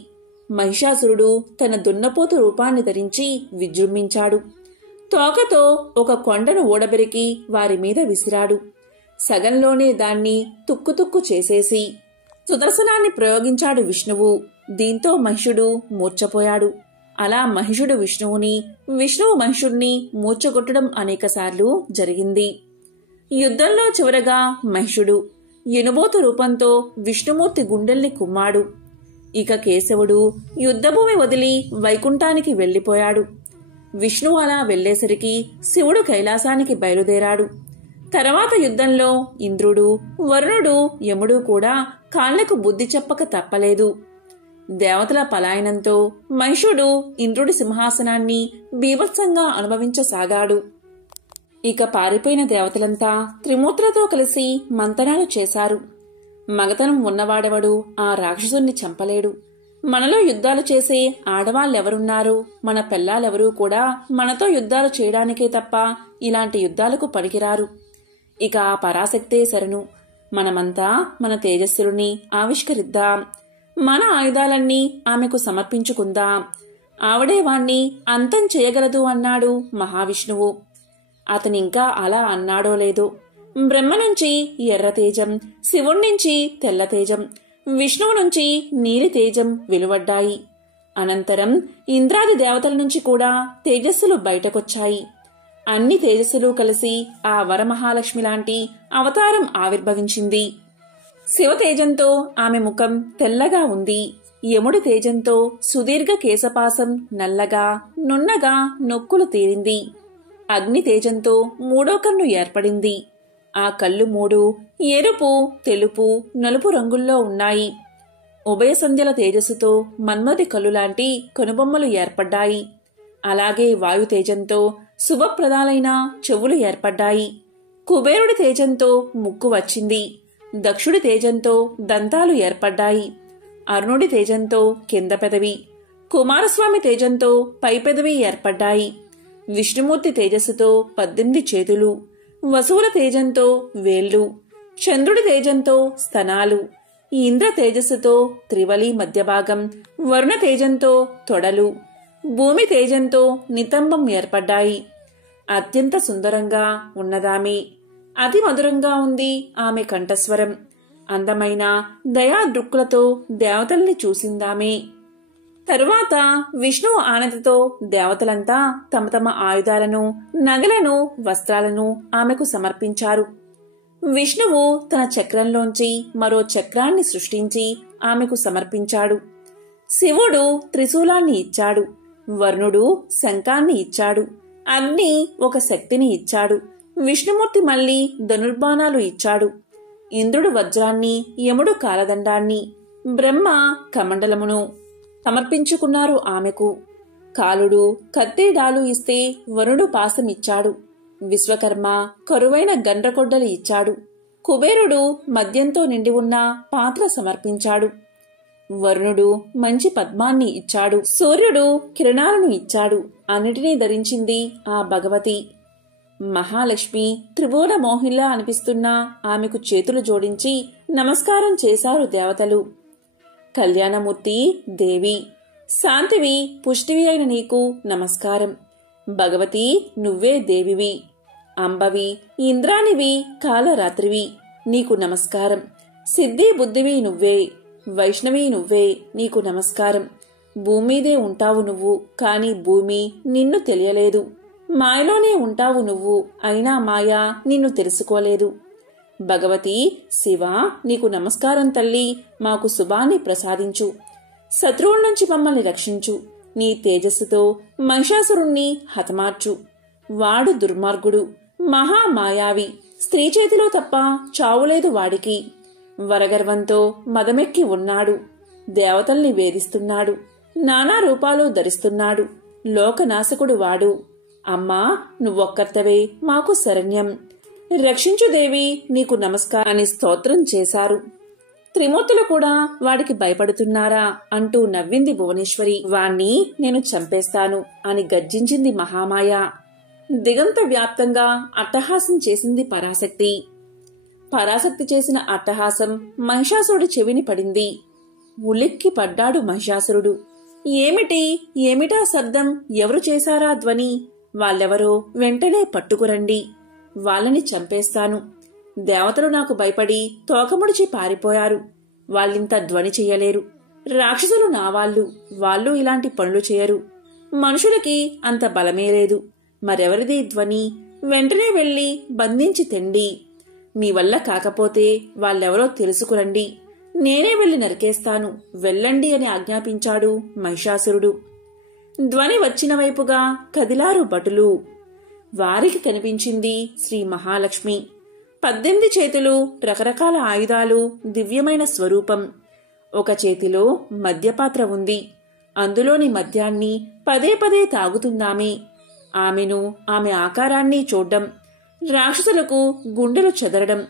మహిషాసురుడు తన దున్నపోతు రూపాన్ని ధరించి విజృంభించాడు. తోకతో ఒక కొండను ఓడబెరికి వారి మీద విసిరాడు. సగంలోనే దాన్ని తుక్కుతుక్కు చేసేసి సుదర్శనాన్ని ప్రయోగించాడు విష్ణువు. దీంతో మహిషుడు మూర్ఛపోయాడు. అలా మహిషుడు విష్ణువుని, విష్ణువు మహిషుడిని మూర్ఛగొట్టడం అనేకసార్లు జరిగింది. యుద్ధంలో చివరగా మహిషుడు ఎనుబోతు రూపంతో విష్ణుమూర్తి గుండెల్ని కుమ్మాడు. ఇక కేశవుడు యుద్ధభూమి వదిలి వైకుంఠానికి వెళ్లిపోయాడు. విష్ణువు అలా వెళ్లేసరికి శివుడు కైలాసానికి బయలుదేరాడు. తర్వాత యుద్ధంలో ఇంద్రుడు, వరుణుడు, యముడు కూడా కాళ్లకు బుద్ధి చెప్పక తప్పలేదు. దేవతల పలాయనంతో మహిషుడు ఇంద్రుడి సింహాసనాన్ని బీభత్సంగా అనుభవించసాగాడు. ఇక పారిపోయిన దేవతలంతా త్రిమూర్తులతో కలిసి మంతనాలు చేశారు. మగతనం ఉన్నవాడెవడు ఆ రాక్షసుణ్ణి చంపలేడు. మనలో యుద్ధాలు చేసే ఆడవాళ్ళెవరున్నారు? మన పెళ్లాలెవరూ కూడా మనతో యుద్ధాలు చేయడానికే తప్ప ఇలాంటి యుద్ధాలకు పనికిరారు. ఇక ఆ పరాశక్తే శరణు. మనమంతా మన తేజస్సుని ఆవిష్కరిద్దాం. మన ఆయుధాలన్నీ ఆమెకు సమర్పించుకుందాం. ఆవిడే వాణ్ణి అంతం చేయగలదు అన్నాడు మహావిష్ణువు. అతనింకా అలా అన్నాడో లేదో, బ్రహ్మ నుంచి ఎర్ర తేజం, శివుడి నుంచి తెల్ల తేజం, విష్ణువు నుంచి నీలి తేజం వెలువడ్డాయి. అనంతరం ఇంద్రాది దేవతల నుంచి కూడా తేజస్సులు బయటకొచ్చాయి. అన్ని తేజస్సులు కలిసి ఆ వరమహాలక్ష్మి లాంటి అవతారం ఆవిర్భవించింది. శివతేజంతో ఆమె ముఖం తెల్లగా ఉంది. యముడి తేజంతో సుదీర్ఘ కేశపాసం నల్లగా, నున్నగా నొక్కులు తీరింది. అగ్ని తేజంతో మూడో కన్ను ఏర్పడింది. ఆ కళ్ళు మూడు ఎరుపు, తెలుపు, నలుపు రంగుల్లో ఉన్నాయి. ఉభయ సంధ్యల తేజస్సుతో మన్మథి కళ్ళు లాంటి కనుబొమ్మలు ఏర్పడ్డాయి. అలాగే వాయు తేజంతో శుభప్రదాలైన చెవులు ఏర్పడ్డాయి. కుబేరుడి తేజంతో ముక్కు వచ్చింది. దక్షుడి తేజంతో దంతాలు ఏర్పడ్డాయి. అరుణుడి తేజంతో కింద పెదవి, కుమారస్వామి తేజంతో పై పెదవి ఏర్పడ్డాయి. విష్ణుమూర్తి తేజస్సుతో 18 చేతులు, వసువుల తేజంతో వేళ్లు, చంద్రుడి తేజంతో స్తనాలు, ఇంద్ర తేజస్సుతో త్రివలి మధ్యభాగం, వరుణ తేజంతో తొడలు, భూమి తేజంతో నితంబం ఏర్పడ్డాయి. అత్యంత సుందరంగా ఉన్నదామె. అతి మధురంగా ఉంది ఆమె కంఠస్వరం. అందమైన దయా దృక్కులతో దేవతల్ని చూసిందామె. తరువాత విష్ణువు ఆనతితో దేవతలంతా తమ తమ ఆయుధాలను, నగలను, వస్త్రాలను ఆమెకు సమర్పించారు. విష్ణువు తన చక్రంలోంచి మరో చక్రాన్ని సృష్టించి ఆమెకు సమర్పించాడు. శివుడు త్రిశూలాన్ని ఇచ్చాడు. వరుణుడు శంఖాన్ని ఇచ్చాడు. అగ్ని ఒక శక్తిని ఇచ్చాడు. విష్ణుమూర్తి మళ్లీ ధనుర్బాణాలు ఇచ్చాడు. ఇంద్రుడు వజ్రాన్ని, యముడు కాలదండాన్ని, బ్రహ్మ కమండలమును సమర్పించుకున్నారు ఆమెకు. కాలుడు కత్తేడాలు ఇస్తే వరుణుడు పాసమిచ్చాడు. విశ్వకర్మ కరువైన గండ్రకొడ్డలి ఇచ్చాడు. కుబేరుడు మద్యంతో నిండి ఉన్న పాత్ర సమర్పించాడు. వరుణుడు మంచి పద్మాన్ని ఇచ్చాడు. సూర్యుడు కిరణాలను ఇచ్చాడు. అన్నిటినీ ధరించింది ఆ భగవతి. మహాలక్ష్మి త్రిభువన మోహిల్లా అనిపిస్తున్న ఆమెకు చేతులు జోడించి నమస్కారం చేశారు దేవతలు. కళ్యాణమూర్తి దేవి, శాంతివి పుష్టివి అయిన నీకు నమస్కారం. భగవతి నువ్వే దేవివి. అంబవి, ఇంద్రానివి, కాలరాత్రివి, నీకు నమస్కారం. సిద్ధి బుద్ధివి నువ్వే, వైష్ణవి నువ్వే, నీకు నమస్కారం. భూమిదే ఉంటావు నువ్వు, కాని భూమి నిన్ను తెలియలేదు. మాయలోనే ఉంటావు నువ్వు, అయినా మాయ నిన్ను తెలుసుకోలేదు. భగవతి శివ, నీకు నమస్కారం తల్లి. మాకు శుభాన్ని ప్రసాదించు. శత్రువుల నుంచి మమ్మల్ని రక్షించు. నీ తేజస్సుతో మహిషాసురుణ్ణి హతమార్చు. వాడు దుర్మార్గుడు, మహామాయావి. స్త్రీ చేతిలో తప్ప చావులేదు వాడికి. వరగర్వంతో మదమెక్కి ఉన్నాడు. దేవతల్ని వేధిస్తున్నాడు. నానా రూపాలు ధరిస్తున్నాడు. లోకనాశకుడు వాడు. అమ్మా నువ్వొక్కర్తవే మాకు శరణ్యం. రక్షించు దేవి, నీకు నమస్కారం అని స్తోత్రం చేశారు. త్రిమూర్తులు కూడా వాడికి భయపడుతున్నారా అంటూ నవ్వింది భువనేశ్వరి. వాణ్ణి నేను చంపేస్తాను అని గర్జించింది మహామాయ. దిగంత వ్యాప్తంగా అట్టహాసం చేసింది పరాశక్తి. పరాశక్తి చేసిన అట్టహాసం మహిషాసురుడి చెవిని పడింది. ఉలిక్కి పడ్డాడు మహిషాసురుడు. ఏమిటా శబ్దం? ఎవరు చేశారా ధ్వని? వాళ్ళెవరో వెంటనే పట్టుకురండి. వాళ్ళని చంపేస్తాను. దేవతలు నాకు భయపడి తోకముడిచి పారిపోయారు. వాళ్ళింత ధ్వని చెయ్యలేరు. రాక్షసులు నా వాళ్ళు ఇలాంటి పనులు చేయరు. మనుషులకి అంత బలమే లేదు. మరెవరిది ధ్వని? వెంటనే వెళ్లి బంధించి తెండి. మీ వల్ల కాకపోతే వాళ్ళెవరో తెలుసుకురండి. నేనే వెళ్లి నరికేస్తాను. వెళ్ళండి అని ఆజ్ఞాపించాడు మహిషాసురుడు. ధ్వని వచ్చిన వైపుగా కదిలారు భటులు. వారికి కనిపించింది శ్రీ మహాలక్ష్మి. 18 చేతులు, రకరకాల ఆయుధాలు, దివ్యమైన స్వరూపం. ఒక చేతిలో మద్యపాత్ర ఉంది. అందులోని మద్యాన్ని పదే పదే తాగుతుందామె. ఆమెను, ఆమె ఆకారాన్ని చూడ్డం, రాక్షసులకు గుండెలు చెదరడం,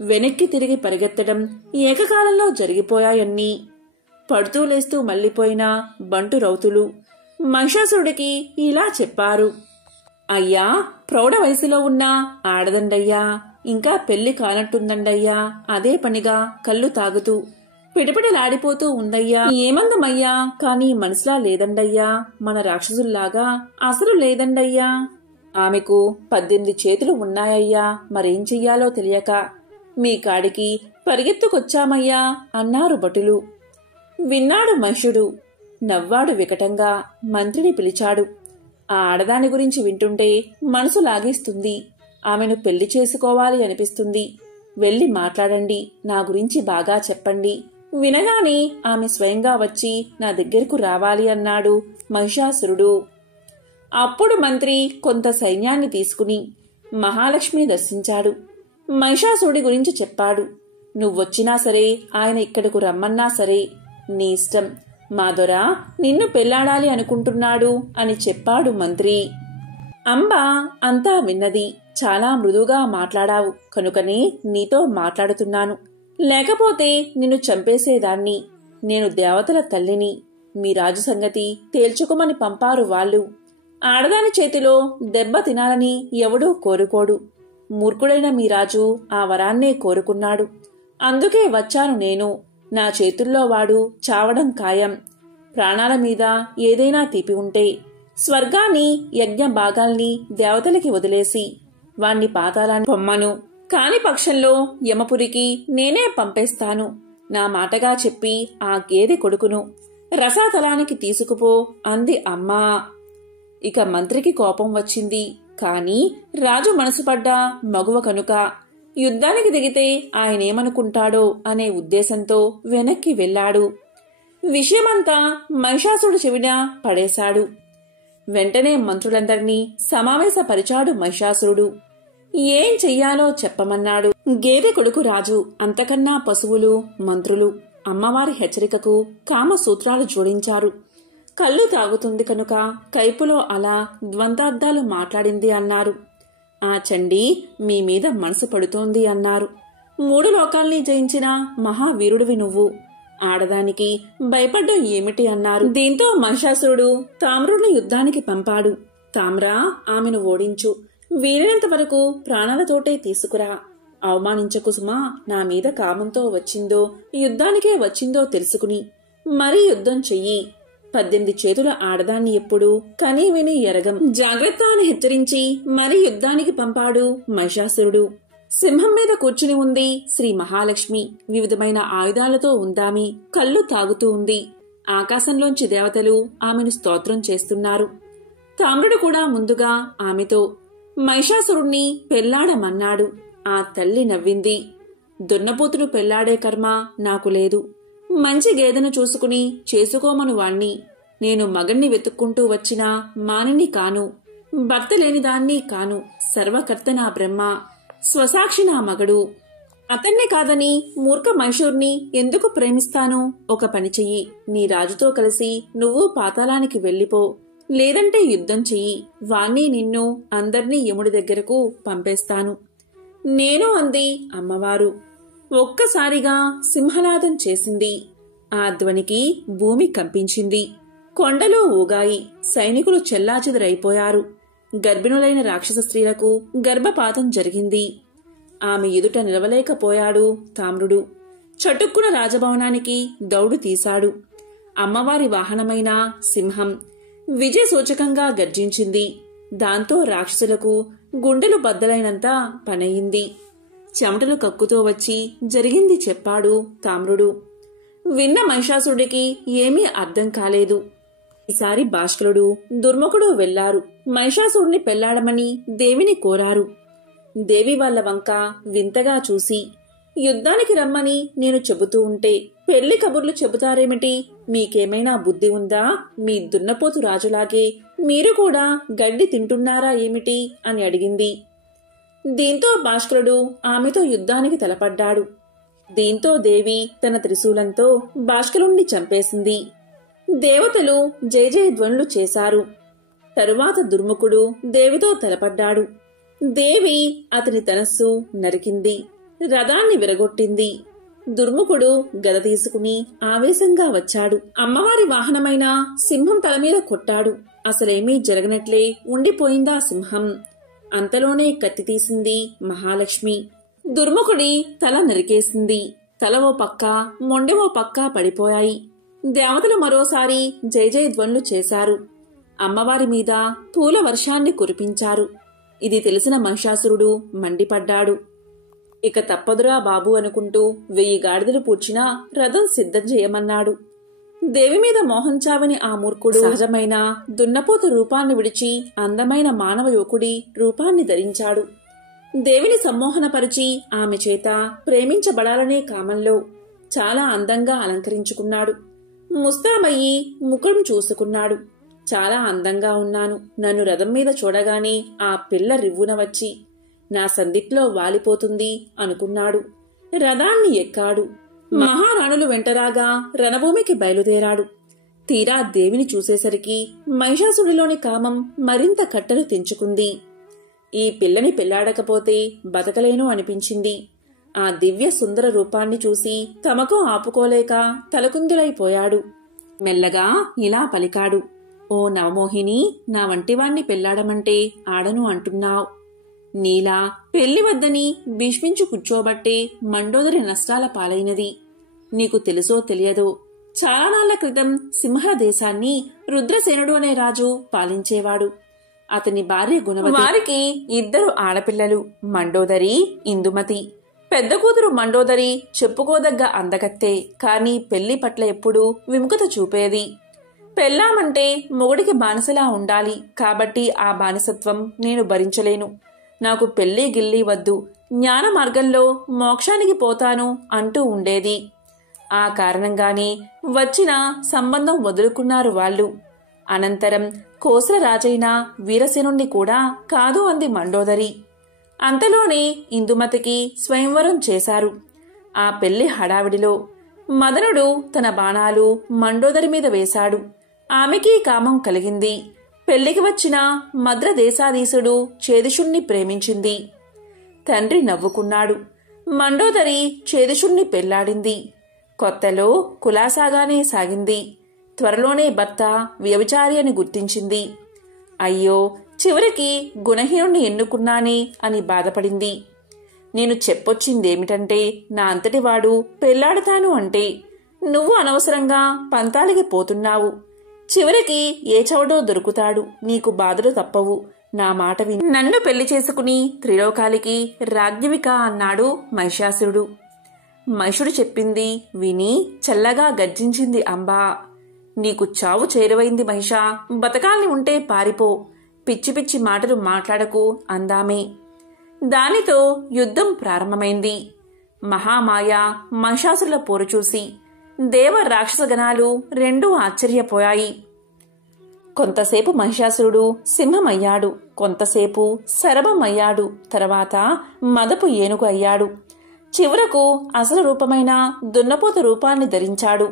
వెనక్కి తిరిగి పరిగెత్తడం ఏకకాలంలో జరిగిపోయాయన్నీ. పడుతూ లేస్తూ మళ్లిపోయిన బంటు రౌతులు మహిషాసురుడికి ఇలా చెప్పారు. అయ్యా, ప్రౌఢ వయసులో ఉన్న ఆడదండయ్యా, ఇంకా పెళ్లి కానట్టుందండయ్యా. అదే పనిగా కళ్ళు తాగుతూ పిడిపిడిలాడిపోతూ ఉందయ్యా. ఏమందమయ్యా, కాని మనసులా లేదండయ్యా. మన రాక్షసుల్లాగా అసలు లేదండయ్యా. ఆమెకు 18 చేతులు ఉన్నాయయ్యా. మరేం చెయ్యాలో తెలియక మీ కాడికి పరిగెత్తుకొచ్చామయ్యా అన్నారు భటులు. విన్నాడు మహిషుడు. నవ్వాడు వికటంగా. మంత్రిని పిలిచాడు. ఆ ఆడదాని గురించి వింటుంటే మనసు లాగేస్తుంది. ఆమెను పెళ్లి చేసుకోవాలి అనిపిస్తుంది. వెళ్లి మాట్లాడండి. నా గురించి బాగా చెప్పండి. వినగానే ఆమె స్వయంగా వచ్చి నా దగ్గరకు రావాలి అన్నాడు మహిషాసురుడు. అప్పుడు మంత్రి కొంత సైన్యాన్ని తీసుకుని మహాలక్ష్మి దర్శించాడు. మహిషాసురుడి గురించి చెప్పాడు. నువ్వొచ్చినా సరే, ఆయన ఇక్కడకు రమ్మన్నా సరే, నీ ఇష్టం. మా దొర నిన్ను పెళ్లాడాలి అనుకుంటున్నాడు అని చెప్పాడు మంత్రి. అంబ అంతా విన్నది. చాలా మృదువుగా మాట్లాడావు కనుకనే నీతో మాట్లాడుతున్నాను. లేకపోతే నిన్ను చంపేసేదాన్ని. నేను దేవతల తల్లిని. మీ రాజు సంగతి తేల్చుకోమని పంపారు వాళ్ళు. ఆడదాని చేతిలో దెబ్బ తినాలని ఎవడూ కోరుకోడు. మూర్ఖుడైన మీ రాజు ఆ వరాన్నే కోరుకున్నాడు. అందుకే వచ్చాను నేను. నా చేతుల్లో వాడు చావడం ఖాయం. ప్రాణాల మీద ఏదైనా తీపి ఉంటే స్వర్గాన్ని, యజ్ఞ భాగాల్ని దేవతలకి వదిలేసి వాణ్ణి పాతాళాన్ని పొమ్మను. కాని పక్షంలో యమపురికి నేనే పంపేస్తాను. నా మాటగా చెప్పి ఆ గేదె కొడుకును రసాతలానికి తీసుకుపో అంది అమ్మా. ఇక మంత్రికి కోపం వచ్చింది. కాని రాజు మనసుపడ్డ మగువ కనుక యుద్ధానికి దిగితే ఆయనేమనుకుంటాడో అనే ఉద్దేశంతో వెనక్కి వెళ్లాడు. విషయమంతా మహిషాసురుడు చెవిన పడేశాడు. వెంటనే మంత్రులందర్నీ సమావేశపరిచాడు మహిషాసురుడు. ఏం చెయ్యాలో చెప్పమన్నాడు. గేదె కొడుకు రాజు, అంతకన్నా పశువులు, మంత్రులు అమ్మవారి హెచ్చరికకు కామసూత్రాలు జోడించారు. కళ్ళు తాగుతుంది కనుక కైపులో అలా ద్వంద్వార్థాలు మాట్లాడింది అన్నారు. ఆ చండీ మీ మీద మనసు పడుతోంది అన్నారు. 3 లోకాల్ని జయించిన మహావీరుడివి నువ్వు, ఆడదానికి భయపడ్డం ఏమిటి అన్నారు. దీంతో మహిషాసురుడు తామ్రుడిని యుద్ధానికి పంపాడు. తామ్రా, ఆమెను ఓడించు, వీలైనంత వరకు ప్రాణాలతోటే తీసుకురా. అవమానించకు సుమా, నా మీద కామంతో వచ్చిందో యుద్ధానికే వచ్చిందో తెలుసుకుని మరీ యుద్ధం చెయ్యి. 18 చేతుల ఆడదాన్ని ఎప్పుడు కనీ విని ఎరగం, జాగ్రత్త అని హెచ్చరించి మరీ యుద్ధానికి పంపాడు మహిషాసురుడు. సింహం మీద కూర్చుని ఉంది శ్రీ మహాలక్ష్మి. వివిధమైన ఆయుధాలతో ఉందామి కళ్ళు తాగుతూ ఉంది. ఆకాశంలోంచి దేవతలు ఆమెను స్తోత్రం చేస్తున్నారు. తామ్రుడు కూడా ముందుగా ఆమెతో మహిషాసురుణ్ణి పెళ్లాడమన్నాడు. ఆ తల్లి నవ్వింది. దున్నపోతుడు పెళ్లాడే కర్మ నాకు లేదు. మంచి గేదెను చూసుకుని చేసుకోమను వాణ్ణి. నేను మగణ్ణి వెతుక్కుంటూ వచ్చిన మానిని కాను, భర్త లేనిదాన్ని కాను. సర్వకర్త నా బ్రహ్మ, స్వసాక్షి నా మగడు. అతన్ని కాదని మూర్ఖ మహిషుర్ని ఎందుకు ప్రేమిస్తాను? ఒక పని చెయ్యి, నీ రాజుతో కలిసి నువ్వు పాతాళానికి వెళ్ళిపో, లేదంటే యుద్ధం చెయ్యి. వాణ్ణి నిన్ను అందర్నీ యముడి దగ్గరకు పంపేస్తాను నేను అంది అమ్మవారు. ఒక్కసారిగా సింహనాదం చేసింది. ఆ ధ్వనికి భూమి కంపించింది. కొండలు ఊగాయి. సైనికులు చెల్లాచెదురైపోయారు. గర్భిణులైన రాక్షస స్త్రీలకు గర్భపాతం జరిగింది. ఆమె ఎదుట నిలవలేకపోయాడు తామ్రుడు. చటుక్కున రాజభవనానికి దౌడు తీశాడు. అమ్మవారి వాహనమైన సింహం విజయ సూచకంగా గర్జించింది. దాంతో రాక్షసులకు గుండెలు బద్దలైనంత పనయింది. చెమటలు కక్కుతో వచ్చి జరిగింది చెప్పాడు తామ్రుడు. విన్న మహిషాసురుడికి ఏమీ అర్థం కాలేదు. ఈసారి భాస్కరుడు, దుర్ముఖుడు వెళ్లారు. మహిషాసురుడిని పెళ్లాడమని దేవిని కోరారు. దేవి వాళ్ల వంక వింతగా చూసి, యుద్ధానికి రమ్మని నేను చెబుతూ ఉంటే పెళ్లి కబుర్లు చెబుతారేమిటి? మీకేమైనా బుద్ధి ఉందా? మీ దున్నపోతు రాజులాగే మీరు కూడా గడ్డి తింటున్నారా ఏమిటి అని అడిగింది. దీంతో భాస్కరుడు ఆమెతో యుద్ధానికి తలపడ్డాడు. దీంతో దేవి తన త్రిశూలంతో భాస్కరుణ్ణి చంపేసింది. దేవతలు జయజయధ్వనులు చేశారు. తరువాత దుర్ముఖుడు దేవితో తలపడ్డాడు. దేవి అతని తనస్సు నరికింది, రథాన్ని విరగొట్టింది. దుర్ముఖుడు గద తీసుకుని ఆవేశంగా వచ్చాడు. అమ్మవారి వాహనమైన సింహం తల మీద కొట్టాడు. అసలేమీ జరగనట్లే ఉండిపోయిందా సింహం. అంతలోనే కత్తి తీసింది మహాలక్ష్మి. దుర్ముఖుడి తల నరికేసింది. తల ఓ పక్క, మొండె ఓ పక్క పడిపోయాయి. దేవతలు మరోసారి జయజయధ్వనులు చేశారు. అమ్మవారి మీద పూల వర్షాన్ని కురిపించారు. ఇది తెలిసిన మహిషాసురుడు మండిపడ్డాడు. ఇక తప్పదురా బాబు అనుకుంటూ 1000 గాడిదలు పూడ్చినా రథం సిద్ధం చేయమన్నాడు. దేవి మీద మోహం చావని ఆ మూర్ఖుడు సహజమైన దున్నపోతు రూపాన్ని విడిచి అందమైన మానవ యువకుడి రూపాన్ని ధరించాడు. దేవిని సమ్మోహనపరిచి ఆమె చేత ప్రేమించబడాలనే కామంలో చాలా అందంగా అలంకరించుకున్నాడు. ముస్తాబయ్యి ముఖం చూసుకున్నాడు. చాలా అందంగా ఉన్నాను, నన్ను రథం మీద చూడగానే ఆ పిల్ల రివ్వున వచ్చి నా సందిట్లో వాలిపోతుంది అనుకున్నాడు. రథాన్ని ఎక్కాడు. మహారాణులు వెంటరాగా రణభూమికి బయలుదేరాడు. తీరా దేవిని చూసేసరికి మహిషాసుడిలోని కామం మరింత కట్టలు తెంచుకుంది. ఈ పిల్లని పెళ్లాడకపోతే బతకలేను అనిపించింది. ఆ దివ్య సుందర రూపాన్ని చూసి తమకు ఆపుకోలేక తలకుందులైపోయాడు. మెల్లగా ఇలా పలికాడు. ఓ నవమోహిని, నా వంటివాణ్ణి పెళ్లాడమంటే ఆడను అంటున్నావు. నీలా పెళ్లి వద్దని భీష్మించు కూర్చోబట్టే మండోదరి నష్టాల పాలైనది. నీకు తెలుసో తెలియదో, చాలా నాళ్ల క్రితం సింహళ దేశాన్ని రుద్రసేనుడు అనే రాజు పాలించేవాడు. అతని భార్య గుణవతి. వారికి 2 ఆడపిల్లలు, మండోదరి, ఇందుమతి. పెద్ద కూతురు మండోదరి చెప్పుకోదగ్గ అందగత్తే, కాని పెళ్లి పట్ల ఎప్పుడూ విముఖత చూపేది. పెళ్లామంటే మొగుడికి బానిసలా ఉండాలి, కాబట్టి ఆ బానిసత్వం నేను భరించలేను. నాకు పెళ్లి గిల్లి వద్దు, జ్ఞాన మార్గంలో మోక్షానికి పోతాను అంటూ ఉండేది. ఆ కారణంగానే వచ్చిన సంబంధం వదులుకున్నారు వాళ్ళు. అనంతరం కోసల రాజైన వీరసేనుణ్ణి కూడా కాదు అంది మండోదరి. అంతలోనే ఇందుమతికి స్వయంవరం చేశారు. ఆ పెళ్లి హడావిడిలో మదనుడు తన బాణాలు మండోదరి మీద వేశాడు. ఆమెకి కామం కలిగింది. పెళ్లికి వచ్చిన మద్రదేశాధీశుడు చేదిషుణ్ణి ప్రేమించింది. తండ్రి నవ్వుకున్నాడు. మండోదరి చేదిషుణ్ణి పెళ్లాడింది. కొత్తలో కులాసాగానే సాగింది. త్వరలోనే భర్త వ్యభిచారి అని గుర్తించింది. అయ్యో, చివరికి గుణహీనుణ్ణి ఎన్నుకున్నానే అని బాధపడింది. నేను చెప్పొచ్చిందేమిటంటే, నా అంతటి వాడు పెళ్లాడతాను అంటే నువ్వు అనవసరంగా పంతాలకి పోతున్నావు. చివరికి ఏ చవడో దొరుకుతాడు. నీకు బాధలు తప్పవు. నా మాట విని నన్ను పెళ్లి చేసుకుని త్రిలోకాలకి రాజ్ఞవిక అన్నాడు మహిషాసురుడు. మహిషుడు చెప్పింది విని చల్లగా గర్జించింది అంబా. నీకు చావు చేరువైంది మహిషా. బతకాల్ని ఉంటే పారిపో. పిచ్చి పిచ్చి మాటలు మాట్లాడకు అందామే. దానితో యుద్ధం ప్రారంభమైంది. మహామాయ మహిషాసురుల పోరు చూసి దేవ రాక్షసగణాలు రెండూ ఆశ్చర్యపోయాయి. కొంతసేపు మహిషాసురుడు సింహమయ్యాడు. కొంతసేపు శరభమయ్యాడు. తర్వాత మదపు ఏనుగు అయ్యాడు. చివరకు అసలు రూపమైన దున్నపోత రూపాన్ని ధరించాడు.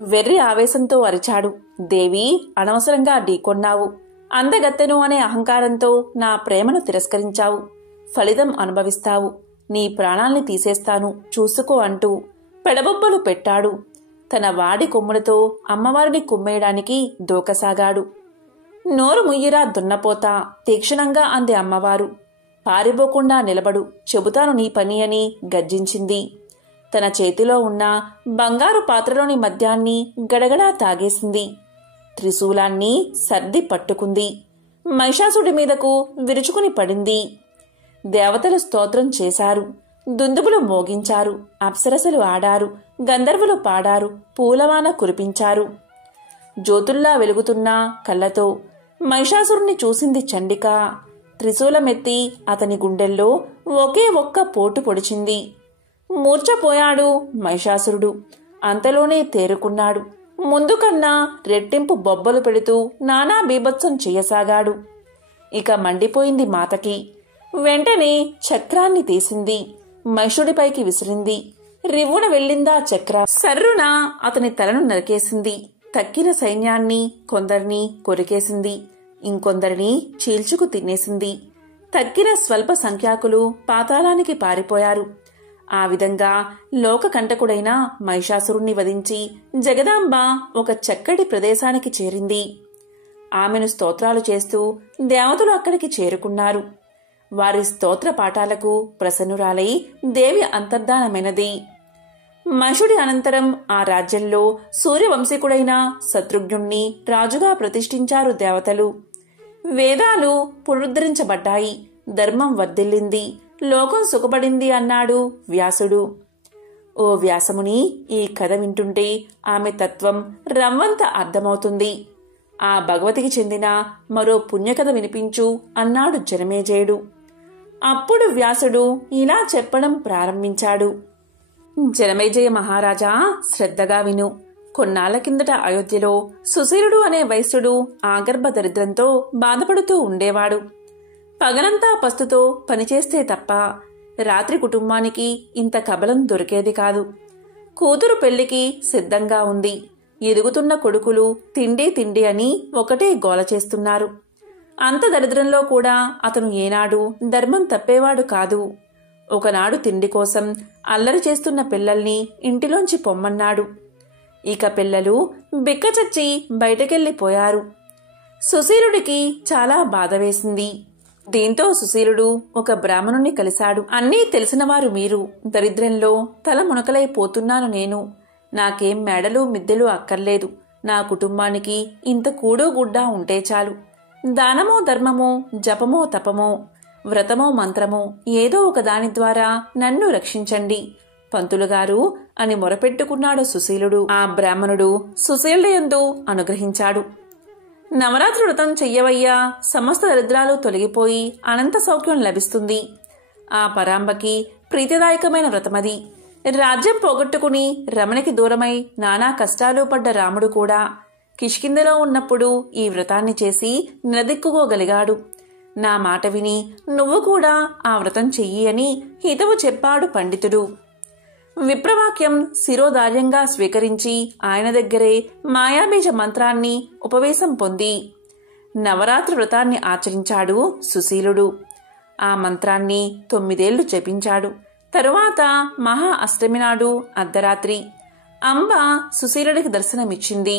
వెర్రి ఆవేశంతో అరిచాడు. దేవి, అనవసరంగా ఢీకొన్నావు. అందగత్తెను అనే అహంకారంతో నా ప్రేమను తిరస్కరించావు. ఫలితం అనుభవిస్తావు. నీ ప్రాణాల్ని తీసేస్తాను, చూసుకో అంటూ పెడబొబ్బలు పెట్టాడు. తన వాడి కొమ్ములతో అమ్మవారిని కుమ్మేయడానికి దూకసాగాడు. నోరు ముయ్యిరా దున్నపోతా, తీక్షణంగా అంది అమ్మవారు. పారిపోకుండా నిలబడు, చెబుతాను నీ పని అని గర్జించింది. తన చేతిలో ఉన్న బంగారు పాత్రలోని మద్యాన్ని గడగడా తాగేసింది. త్రిశూలాన్ని సర్ది పట్టుకుంది. మహిషాసుడి మీదకు విరుచుకుని పడింది. దేవతలు స్తోత్రం చేశారు. దుందుబులు మోగించారు. అప్సరసలు ఆడారు. గంధర్వులు పాడారు. పూలవాన కురిపించారు. జ్యోతుల్లా వెలుగుతున్న కళ్ళతో మహిషాసురుణ్ణి చూసింది చండిక. త్రిశూలమెత్తి అతని గుండెల్లో ఒకే ఒక్క పోటు పొడిచింది. మూర్ఛపోయాడు మహిషాసురుడు. అంతలోనే తేరుకున్నాడు. ముందుకన్నా రెట్టింపు బొబ్బలు పెడుతూ నానా బీభత్సం చెయ్యసాగాడు. ఇక మండిపోయింది మాతకి. వెంటనే చక్రాన్ని తీసింది. మహిషుడిపైకి విసిరింది. రివ్వున వెళ్ళిందా చక్ర. సర్రున అతని తలను నరికేసింది. తక్కిన సైన్యాన్ని కొందరిని కొరికేసింది. ఇంకొందరిని చీల్చుకు తినేసింది. తక్కిన స్వల్ప సంఖ్యాకులు పాతాళానికి పారిపోయారు. ఆ విధంగా లోకకంటకుడైన మహిషాసురుణ్ణి వధించి జగదాంబ ఒక చక్కటి ప్రదేశానికి చేరింది. ఆమెను స్తోత్రాలు చేస్తూ దేవతలు అక్కడికి చేరుకున్నారు. వారి స్తోత్ర పాఠాలకు ప్రసన్నురాలై దేవి అంతర్ధానమైనది. మహిషుడి అనంతరం ఆ రాజ్యంలో సూర్యవంశీకుడైన శత్రుఘ్నుణ్ణి రాజుగా ప్రతిష్ఠించారు దేవతలు. వేదాలు పునరుద్ధరించబడ్డాయి. ధర్మం వర్ధిల్లింది. లోకం సుఖపడింది అన్నాడు వ్యాసుడు. ఓ వ్యాసముని, ఈ కథ వింటుంటే ఆమె తత్వం రవ్వంత అర్థమవుతుంది. ఆ భగవతికి చెందిన మరో పుణ్యకథ వినిపించు అన్నాడు జనమేజయుడు. అప్పుడు వ్యాసుడు ఇలా చెప్పడం ప్రారంభించాడు. జనమేజయ మహారాజా, శ్రద్ధగా విను. కొన్నాళ్ల కిందట అయోధ్యలో సుశీలుడు అనే వైశ్యుడు ఆగర్భ దరిద్రంతో బాధపడుతూ ఉండేవాడు. పగలంతా పస్తుతో పనిచేస్తే తప్ప రాత్రి కుటుంబానికి ఇంత కబలం దొరికేది కాదు. కూతురు పెళ్లికి సిద్ధంగా ఉంది. ఎదుగుతున్న కొడుకులు తిండి తిండి అని ఒకటే గోల చేస్తున్నారు. అంత దరిద్రంలో కూడా అతను ఏనాడు ధర్మం తప్పేవాడు కాదు. ఒకనాడు తిండి కోసం అల్లరి చేస్తున్న పిల్లల్ని ఇంటిలోంచి పొమ్మన్నాడు. ఇక పిల్లలు బిక్కచచ్చి బయటకెళ్లిపోయారు. సుశీలుడికి చాలా బాధ వేసింది. దీంతో సుశీలుడు ఒక బ్రాహ్మణుణ్ణి కలిశాడు. అన్నీ తెలిసినవారు మీరు. దరిద్రంలో తల మునకలైపోతున్నాను నేను. నాకేం మేడలు మిద్దెలు అక్కర్లేదు. నా కుటుంబానికి ఇంత కూడో గుడ్డా ఉంటే చాలు. దానమో ధర్మమో జపమో తపమో వ్రతమో మంత్రమో ఏదో ఒక దాని ద్వారా నన్ను రక్షించండి పంతులుగారు అని మొరపెట్టుకున్నాడు సుశీలుడు. ఆ బ్రాహ్మణుడు సుశీలుయందు అనుగ్రహించాడు. నవరాత్రి వ్రతం చెయ్యవయ్యా, సమస్త దరిద్రాలు తొలగిపోయి అనంత సౌఖ్యం లభిస్తుంది. ఆ పరాంబకి ప్రీతిదాయకమైన వ్రతమది. రాజ్యం పోగొట్టుకుని రమణికి దూరమై నానా కష్టాలు పడ్డ రాముడు కూడా కిష్కిందలో ఉన్నప్పుడు ఈ వ్రతాన్ని చేసి నిలదిక్కుకోగలిగాడు. నా మాట విని నువ్వు కూడా ఆ వ్రతం చెయ్యి అని హితవు చెప్పాడు పండితుడు. విప్రవాక్యం శిరోధార్యంగా స్వీకరించి ఆయన దగ్గరే మాయాబీజ మంత్రాన్ని ఉపవేశం పొంది నవరాత్రి వ్రతాన్ని ఆచరించాడు సుశీలుడు. ఆ మంత్రాన్ని 9 ఏళ్లు జపించాడు. తరువాత మహా అష్టమి నాడు అర్ధరాత్రి అంబ సుశీలుడికి దర్శనమిచ్చింది.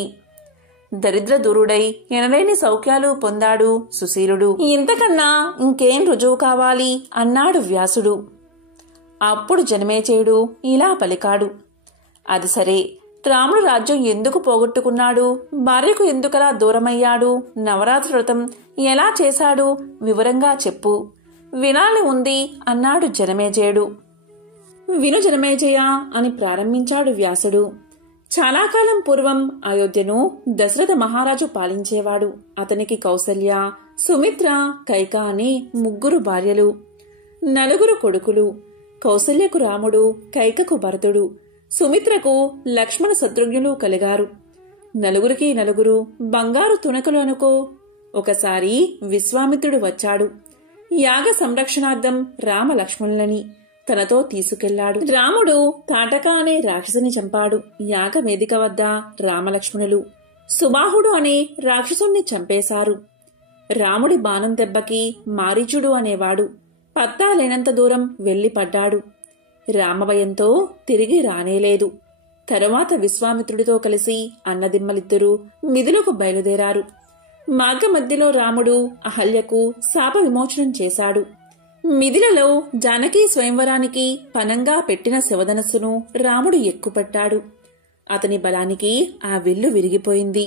దరిద్ర దూరుడై ఎనలేని సౌఖ్యాలు పొందాడు సుశీలుడు. ఇంతకన్నా ఇంకేం రుజువు కావాలి అన్నాడు వ్యాసుడు. అప్పుడు జనమేజయుడు ఇలా పలికాడు. అది సరే, రాముడు రాజ్యం ఎందుకు పోగొట్టుకున్నాడు? భార్యకు ఎందుకలా దూరమయ్యాడు? నవరాత్రి వ్రతం ఎలా చేశాడు? వివరంగా చెప్పు, వినాలి ఉంది అన్నాడు జనమేజయుడు. విను జనమేజయ అని ప్రారంభించాడు వ్యాసుడు. చాలా కాలం పూర్వం అయోధ్యను దశరథ మహారాజు పాలించేవాడు. అతనికి కౌసల్య, సుమిత్ర, కైక అనే 3 భార్యలు, 4 కొడుకులు. కౌసల్యకు రాముడు, కైకకు భరతుడు, సుమిత్రకు లక్ష్మణ శత్రుఘ్నులు కలిగారు. 4కి 4 బంగారు తునకలు అనుకో. ఒకసారి విశ్వామిత్రుడు వచ్చాడు. యాగ సంరక్షణార్థం రామ లక్ష్మణులని తనతో తీసుకెళ్లాడు. రాముడు తాటక అనే రాక్షసుని చంపాడు. యాగ వేదిక వద్ద రామలక్ష్మణులు సుబాహుడు అనే రాక్షసుణ్ణి చంపేశారు. రాముడి బాణం దెబ్బకి మారీచుడు అనేవాడు పత్తా లేనంత దూరం వెళ్లి పడ్డాడు. రామభయంతో తిరిగి రానేలేదు. తరువాత విశ్వామిత్రుడితో కలిసి అన్నదిమ్మలిద్దరూ మిథిలకు బయలుదేరారు. మార్గ మధ్యలో రాముడు అహల్యకు శాప విమోచనం చేశాడు. మిథిలలో జానకీ స్వయంవరానికి పనంగా పెట్టిన శివధనస్సును రాముడు ఎక్కుపెట్టాడు. అతని బలానికి ఆ విల్లు విరిగిపోయింది.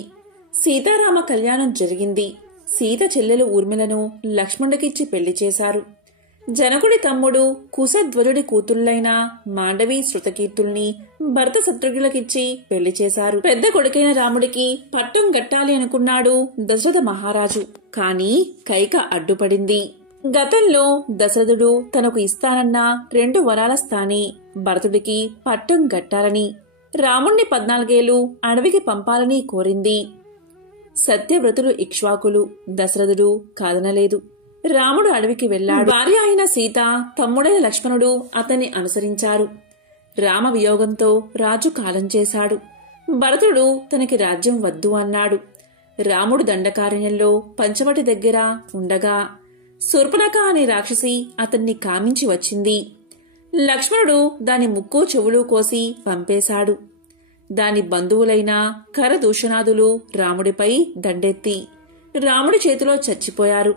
సీతారామ కళ్యాణం జరిగింది. సీత చెల్లెలు ఊర్మిలను లక్ష్మణుడికిచ్చి పెళ్లి చేశారు. జనకుడి తమ్ముడు కుశధ్వజుడి కూతుళ్లైన మాండవి శృతకీర్తుల్ని భర్త శత్రుఘ్నులకిచ్చి పెళ్లి చేశారు. పెద్ద కొడుకైన రాముడికి పట్టం గట్టాలి అనుకున్నాడు దశరథ మహారాజు. కాని కైక అడ్డుపడింది. గతంలో దశరథుడు తనకు ఇస్తానన్న 2 వరాల స్థాని భరతుడికి పట్టం గట్టాలని, రాముణ్ణి 14 ఏళ్లు అడవికి పంపాలని కోరింది. సత్యవ్రతులు ఇక్ష్వాకులు. దశరథుడు కాదనలేదు. రాముడు అడవికి వెళ్లాడు. భార్య అయిన సీత, తమ్ముడైన లక్ష్మణుడు అతన్ని అనుసరించారు. రామ వియోగంతో రాజు కాలం చేశాడు. భరతుడు తనకి రాజ్యం వద్దు అన్నాడు. రాముడు దండకారణ్యంలో పంచవటి దగ్గర ఉండగా శూర్పణఖ అనే రాక్షసి అతన్ని కామించి వచ్చింది. లక్ష్మణుడు దాని ముక్కు చెవులు కోసి పంపేశాడు. దాని బంధువులైన కరదూషణాదులు రాముడిపై దండెత్తి రాముడి చేతిలో చచ్చిపోయారు.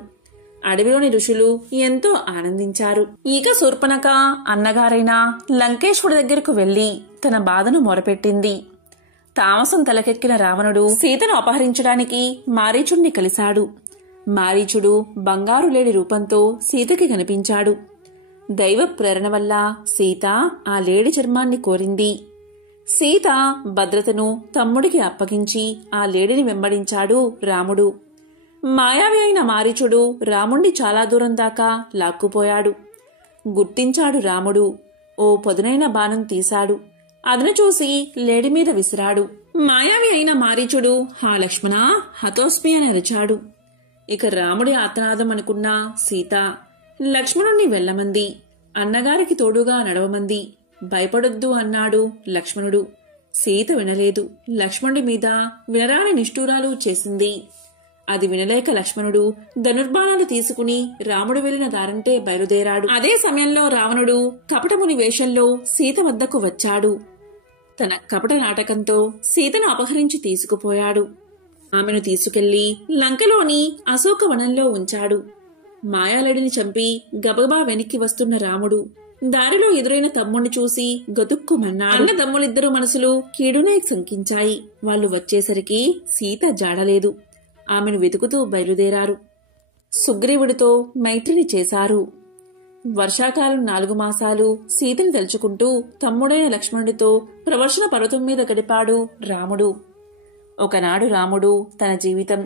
అడవిలోని ఋషులు ఎంతో ఆనందించారు. ఇక శూర్పణఖ అన్నగారైన లంకేశ్వరుడి దగ్గరకు వెళ్లి తన బాధను మొరపెట్టింది. తామసం తలకెక్కిన రావణుడు సీతను అపహరించడానికి మారీచుడిని కలిశాడు. మారీచుడు బంగారు లేడి రూపంతో సీతకి కనిపించాడు. దైవ ప్రేరణ వల్ల సీత ఆ లేడి చర్మాన్ని కోరింది. సీత భద్రతను తమ్ముడికి అప్పగించి ఆ లేడిని వెంబడించాడు రాముడు. మాయావి అయిన మారీచుడు రాముణ్ణి చాలా దూరం దాకా లాక్కుపోయాడు. గుర్తించాడు రాముడు. ఓ పదునైన బాణం తీశాడు. అదను చూసి లేడి మీద విసిరాడు. మాయావి అయిన మారీచుడు హా లక్ష్మణ హతోస్మి అని అరిచాడు. ఇక రాముడి ఆత్మనాదం అనుకున్న సీత లక్ష్మణుణ్ణి వెళ్లమంది. అన్నగారికి తోడుగా నడవమంది. భయపడొద్దు అన్నాడు లక్ష్మణుడు. సీత వినలేదు. లక్ష్మణుడి మీద వినరాని నిష్ఠూరాలు చేసింది. అది వినలేక లక్ష్మణుడు ధనుర్బాణాలు తీసుకుని రాముడు వెళ్లిన దారంటే బయలుదేరాడు. అదే సమయంలో రావణుడు కపటముని వేషంలో సీత వద్దకు వచ్చాడు. తన కపట నాటకంతో సీతను అపహరించి తీసుకుపోయాడు. ఆమెను తీసుకెళ్లి లంకలోని అశోకవనంలో ఉంచాడు. మాయాలడిని చంపి గబగబా వెనక్కి వస్తున్న రాముడు దారిలో ఎదురైన తమ్ముణ్ణి చూసి గతుక్కుమన్నాడు. అన్న తమ్ములిద్దరూ మనసులు కీడునే శంకించాయి. వాళ్లు వచ్చేసరికి సీత జాడలేదు. ఆమెను వెతుకుతూ బయలుదేరారు. సుగ్రీవుడితో మైత్రిని చేశారు. వర్షాకాలం 4 మాసాలు సీతని తలుచుకుంటూ తమ్ముడైన లక్ష్మణుడితో ప్రవర్షణ పర్వతం మీద గడిపాడు రాముడు. ఒకనాడు రాముడు తన జీవితం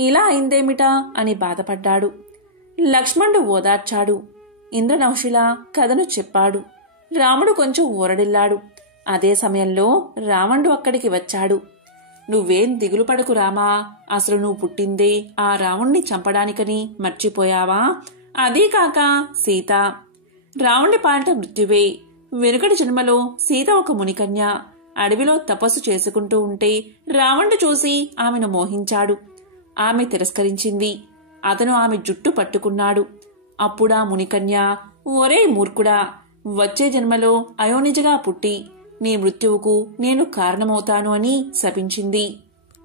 ఇలా అయిందేమిటా అని బాధపడ్డాడు. లక్ష్మణుడు ఓదార్చాడు. ఇంద్రనౌషిలా కథను చెప్పాడు. రాముడు కొంచెం ఊరడిల్లాడు. అదే సమయంలో రావణుడు అక్కడికి వచ్చాడు. నువ్వేం దిగులు పడకు రామా, అసలు నువ్వు పుట్టిందే ఆ రావణ్ణి చంపడానికని మర్చిపోయావా? అదీకాక సీత రావణ్ణి పాలిట మృత్యువే. వెనుకటి జన్మలో సీత ఒక మునికన్య. అడవిలో తపస్సు చేసుకుంటూ ఉంటే రావణుడు చూసి ఆమెను మోహించాడు. ఆమె తిరస్కరించింది. అతను ఆమె జుట్టు పట్టుకున్నాడు. అప్పుడా మునికన్య, ఒరే మూర్ఖుడా, వచ్చే జన్మలో అయోనిజగా పుట్టి నీ మృత్యువుకు నేను కారణమవుతాను అని శపించింది.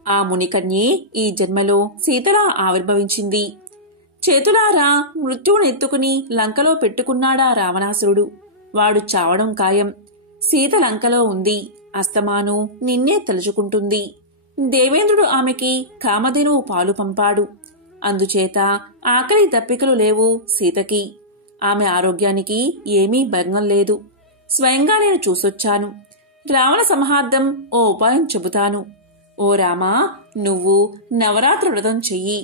ఆ మునికన్యే ఈ జన్మలో సీతలా ఆవిర్భవించింది. చేతులారా మృత్యువునెత్తుకుని లంకలో పెట్టుకున్నాడా రావణాసురుడు. వాడు చావడం ఖాయం. సీత లంకలో ఉంది. అస్తమాను నిన్నే తలుచుకుంటుంది. దేవేంద్రుడు ఆమెకి కామధేనువు పాలు పంపాడు. అందుచేత ఆకలి దప్పికలు లేవు సీతకి. ఆమె ఆరోగ్యానికి ఏమీ భంగం లేదు. స్వయంగా నేను చూసొచ్చాను. రావణ సంహార్థం ఓ ఉపాయం చెబుతాను. ఓ రామా, నువ్వు నవరాత్రి వ్రతం చెయ్యి.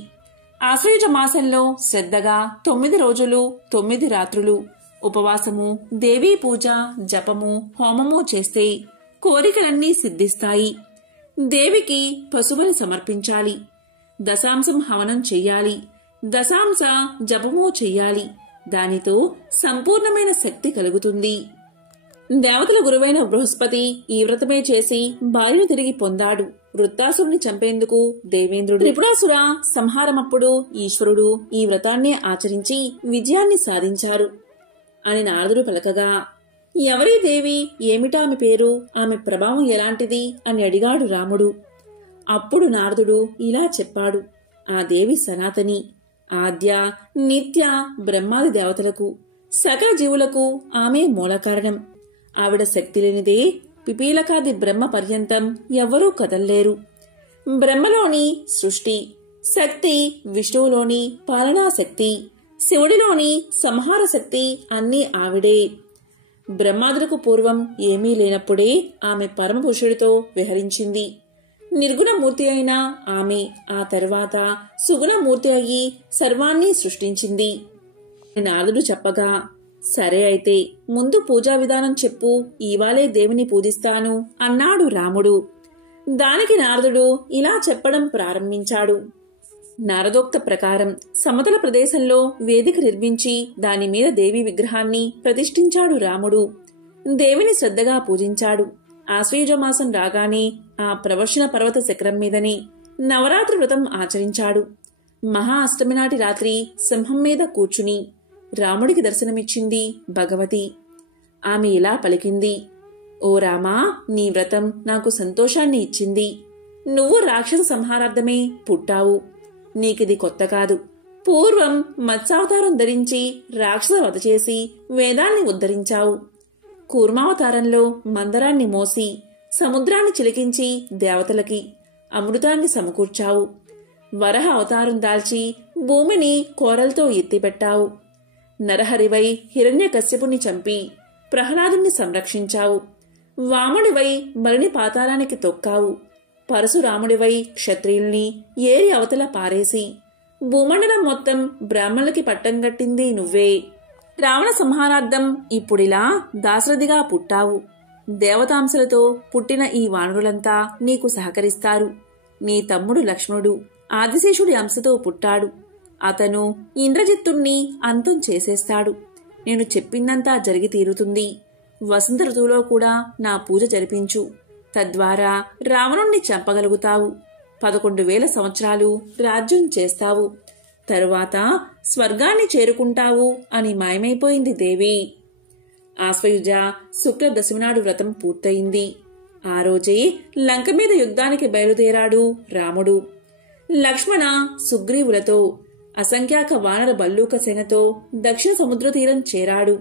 ఆశ్వయుజ మాసంలో శ్రద్ధగా 9 రోజులు 9 రాత్రులు ఉపవాసము, దేవీ పూజ, జపము, హోమము చేస్తే కోరికలన్నీ సిద్ధిస్తాయి. దేవికి పశువుని సమర్పించాలి. దశాంశం హవనం చెయ్యాలి. దశాంశ జపము చెయ్యాలి. దానితో సంపూర్ణమైన శక్తి కలుగుతుంది. దేవతల గురువైన బృహస్పతి ఈ వ్రతమే చేసి భార్యను తిరిగి పొందాడు. వృత్తాసురుని చంపేందుకు దేవేంద్రుడు త్రిపురాసుర సంహారమప్పుడు ఈశ్వరుడు ఈ వ్రతాన్నే ఆచరించి విజయాన్ని సాధించారు అని నారదుడు పలకగా, ఎవరీ దేవి, ఏమిటా ఆమె పేరు, ఆమె ప్రభావం ఎలాంటిది అని అడిగాడు రాముడు. అప్పుడు నారదుడు ఇలా చెప్పాడు. ఆ దేవి సనాతని, ఆద్య, నిత్య, బ్రహ్మాది దేవతలకు, సకల జీవులకు ఆమె మూలకారణం. ఆవిడ శక్తి లేనిదే పిపీలకాది బ్రహ్మ పర్యంతం ఎవ్వరూ కదల్లేరు. బ్రహ్మలోని సృష్టి శక్తి, విష్ణువులోని పాలనా శక్తి, శివుడిలోని సంహార శక్తి అన్నీ ఆవిడే. బ్రహ్మాదులకు పూర్వం ఏమీ లేనప్పుడే ఆమె పరమపురుషుడితో విహరించింది. నిర్గుణమూర్తి అయిన ఆమె ఆ తరువాత సుగుణమూర్తి అయి సర్వాన్ని సృష్టించింది. నారదుడు చెప్పగా, సరే అయితే ముందు పూజా విధానం చెప్పు, ఇవాళే దేవిని పూజిస్తాను అన్నాడు రాముడు. దానికి నారదుడు ఇలా చెప్పడం ప్రారంభించాడు. నారదోక్త ప్రకారం సమతల ప్రదేశంలో వేదిక నిర్మించి దానిమీద దేవి విగ్రహాన్ని ప్రతిష్ఠించాడు రాముడు. దేవిని శ్రద్ధగా పూజించాడు. ఆశ్వయుజమాసం రాగానే ఆ ప్రవర్షణ పర్వత శిఖరం మీదని నవరాత్రి వ్రతం ఆచరించాడు. మహా అష్టమి నాటి రాత్రి సింహం మీద కూర్చుని రాముడికి దర్శనమిచ్చింది భగవతి. ఆమె ఇలా పలికింది. ఓ రామా, నీ వ్రతం నాకు సంతోషాన్ని ఇచ్చింది. నువ్వు రాక్షస సంహారార్థమే పుట్టావు. నీకిది కొత్త కాదు. పూర్వం మత్స్యావతారం ధరించి రాక్షస వధ చేసి వేదాల్ని ఉద్ధరించావు. కూర్మావతారంలో మందరాన్ని మోసి సముద్రాన్ని చిలికించి దేవతలకి అమృతాన్ని సమకూర్చావు. వరహ అవతారం దాల్చి భూమిని కోరలతో ఎత్తిపెట్టావు. నరహరివై హిరణ్యకశ్యపుని చంపి ప్రహ్లాదుని సంరక్షించావు. వామడివై బలిని పాతాళానికి తొక్కావు. పరశురాముడివై క్షత్రియుల్ని ఏరి అవతల పారేసి భూమండలం మొత్తం బ్రాహ్మణులకి పట్టం గట్టింది నువ్వే. రావణ సంహారార్థం ఇప్పుడిలా దాశరథిగా పుట్టావు. దేవతాంశలతో పుట్టిన ఈ వానరులంతా నీకు సహకరిస్తారు. నీ తమ్ముడు లక్ష్మణుడు ఆదిశేషుడి అంశతో పుట్టాడు. అతను ఇంద్రజిత్తుణ్ణి అంతం చేసేస్తాడు. నేను చెప్పిందంతా జరిగి తీరుతుంది. వసంత ఋతువులో కూడా నా పూజ జరిపించు. తద్వారా రావణుణ్ణి చంపగలుగుతావు. 11,000 సంవత్సరాలు రాజ్యం చేస్తావు. తరువాత స్వర్గాన్ని చేరుకుంటావు అని మాయమైపోయింది దేవి. ఆశ్వయుజ శుక్ల దశమినాడు వ్రతం పూర్తయింది. ఆ రోజే లంక మీద యుద్ధానికి బయలుదేరాడు రాముడు. లక్ష్మణ సుగ్రీవులతో అసంఖ్యాక వానర బల్లూక సేనతో దక్షిణ సముద్ర తీరం చేరాడు.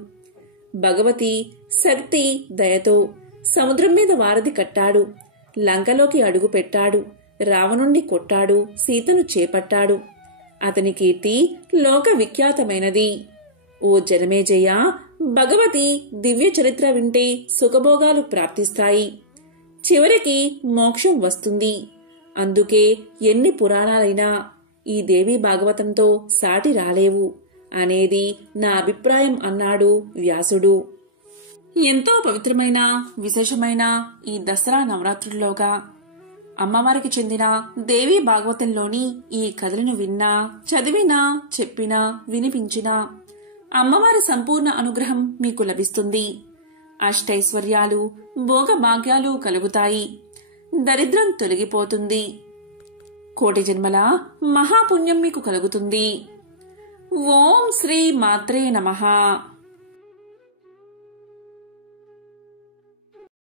భగవతి శక్తి దయతో సముద్రం మీద వారధి కట్టాడు. లంకలోకి అడుగు పెట్టాడు. రావణుణ్ణి కొట్టాడు. సీతను చేపట్టాడు. అతని కీర్తి లోక విఖ్యాతమైనది. ఓ జనమేజయ, భగవతి దివ్య చరిత్ర వింటే సుఖభోగాలు ప్రాప్తిస్తాయి. చివరికి మోక్షం వస్తుంది. అందుకే ఎన్ని పురాణాలైనా ఈ దేవీ భాగవతంతో సాటి రాలేవు అనేది నా అభిప్రాయం అన్నాడు వ్యాసుడు. ఎంతో పవిత్రమైన విశేషమైన ఈ దసరా నవరాత్రుల్లోగా అమ్మవారికి చెందిన దేవీ భాగవతంలోని ఈ కథలను విన్నా, చదివినా, చెప్పినా, వినిపించినా అమ్మవారి సంపూర్ణ అనుగ్రహం మీకు లభిస్తుంది. అష్టైశ్వర్యాలు, భోగభాగ్యాలు కలుగుతాయి. దరిద్రం తొలగిపోతుంది. కోటి జన్మల మహాపుణ్యం మీకు కలుగుతుంది. ఓం శ్రీ మాత్రే నమః.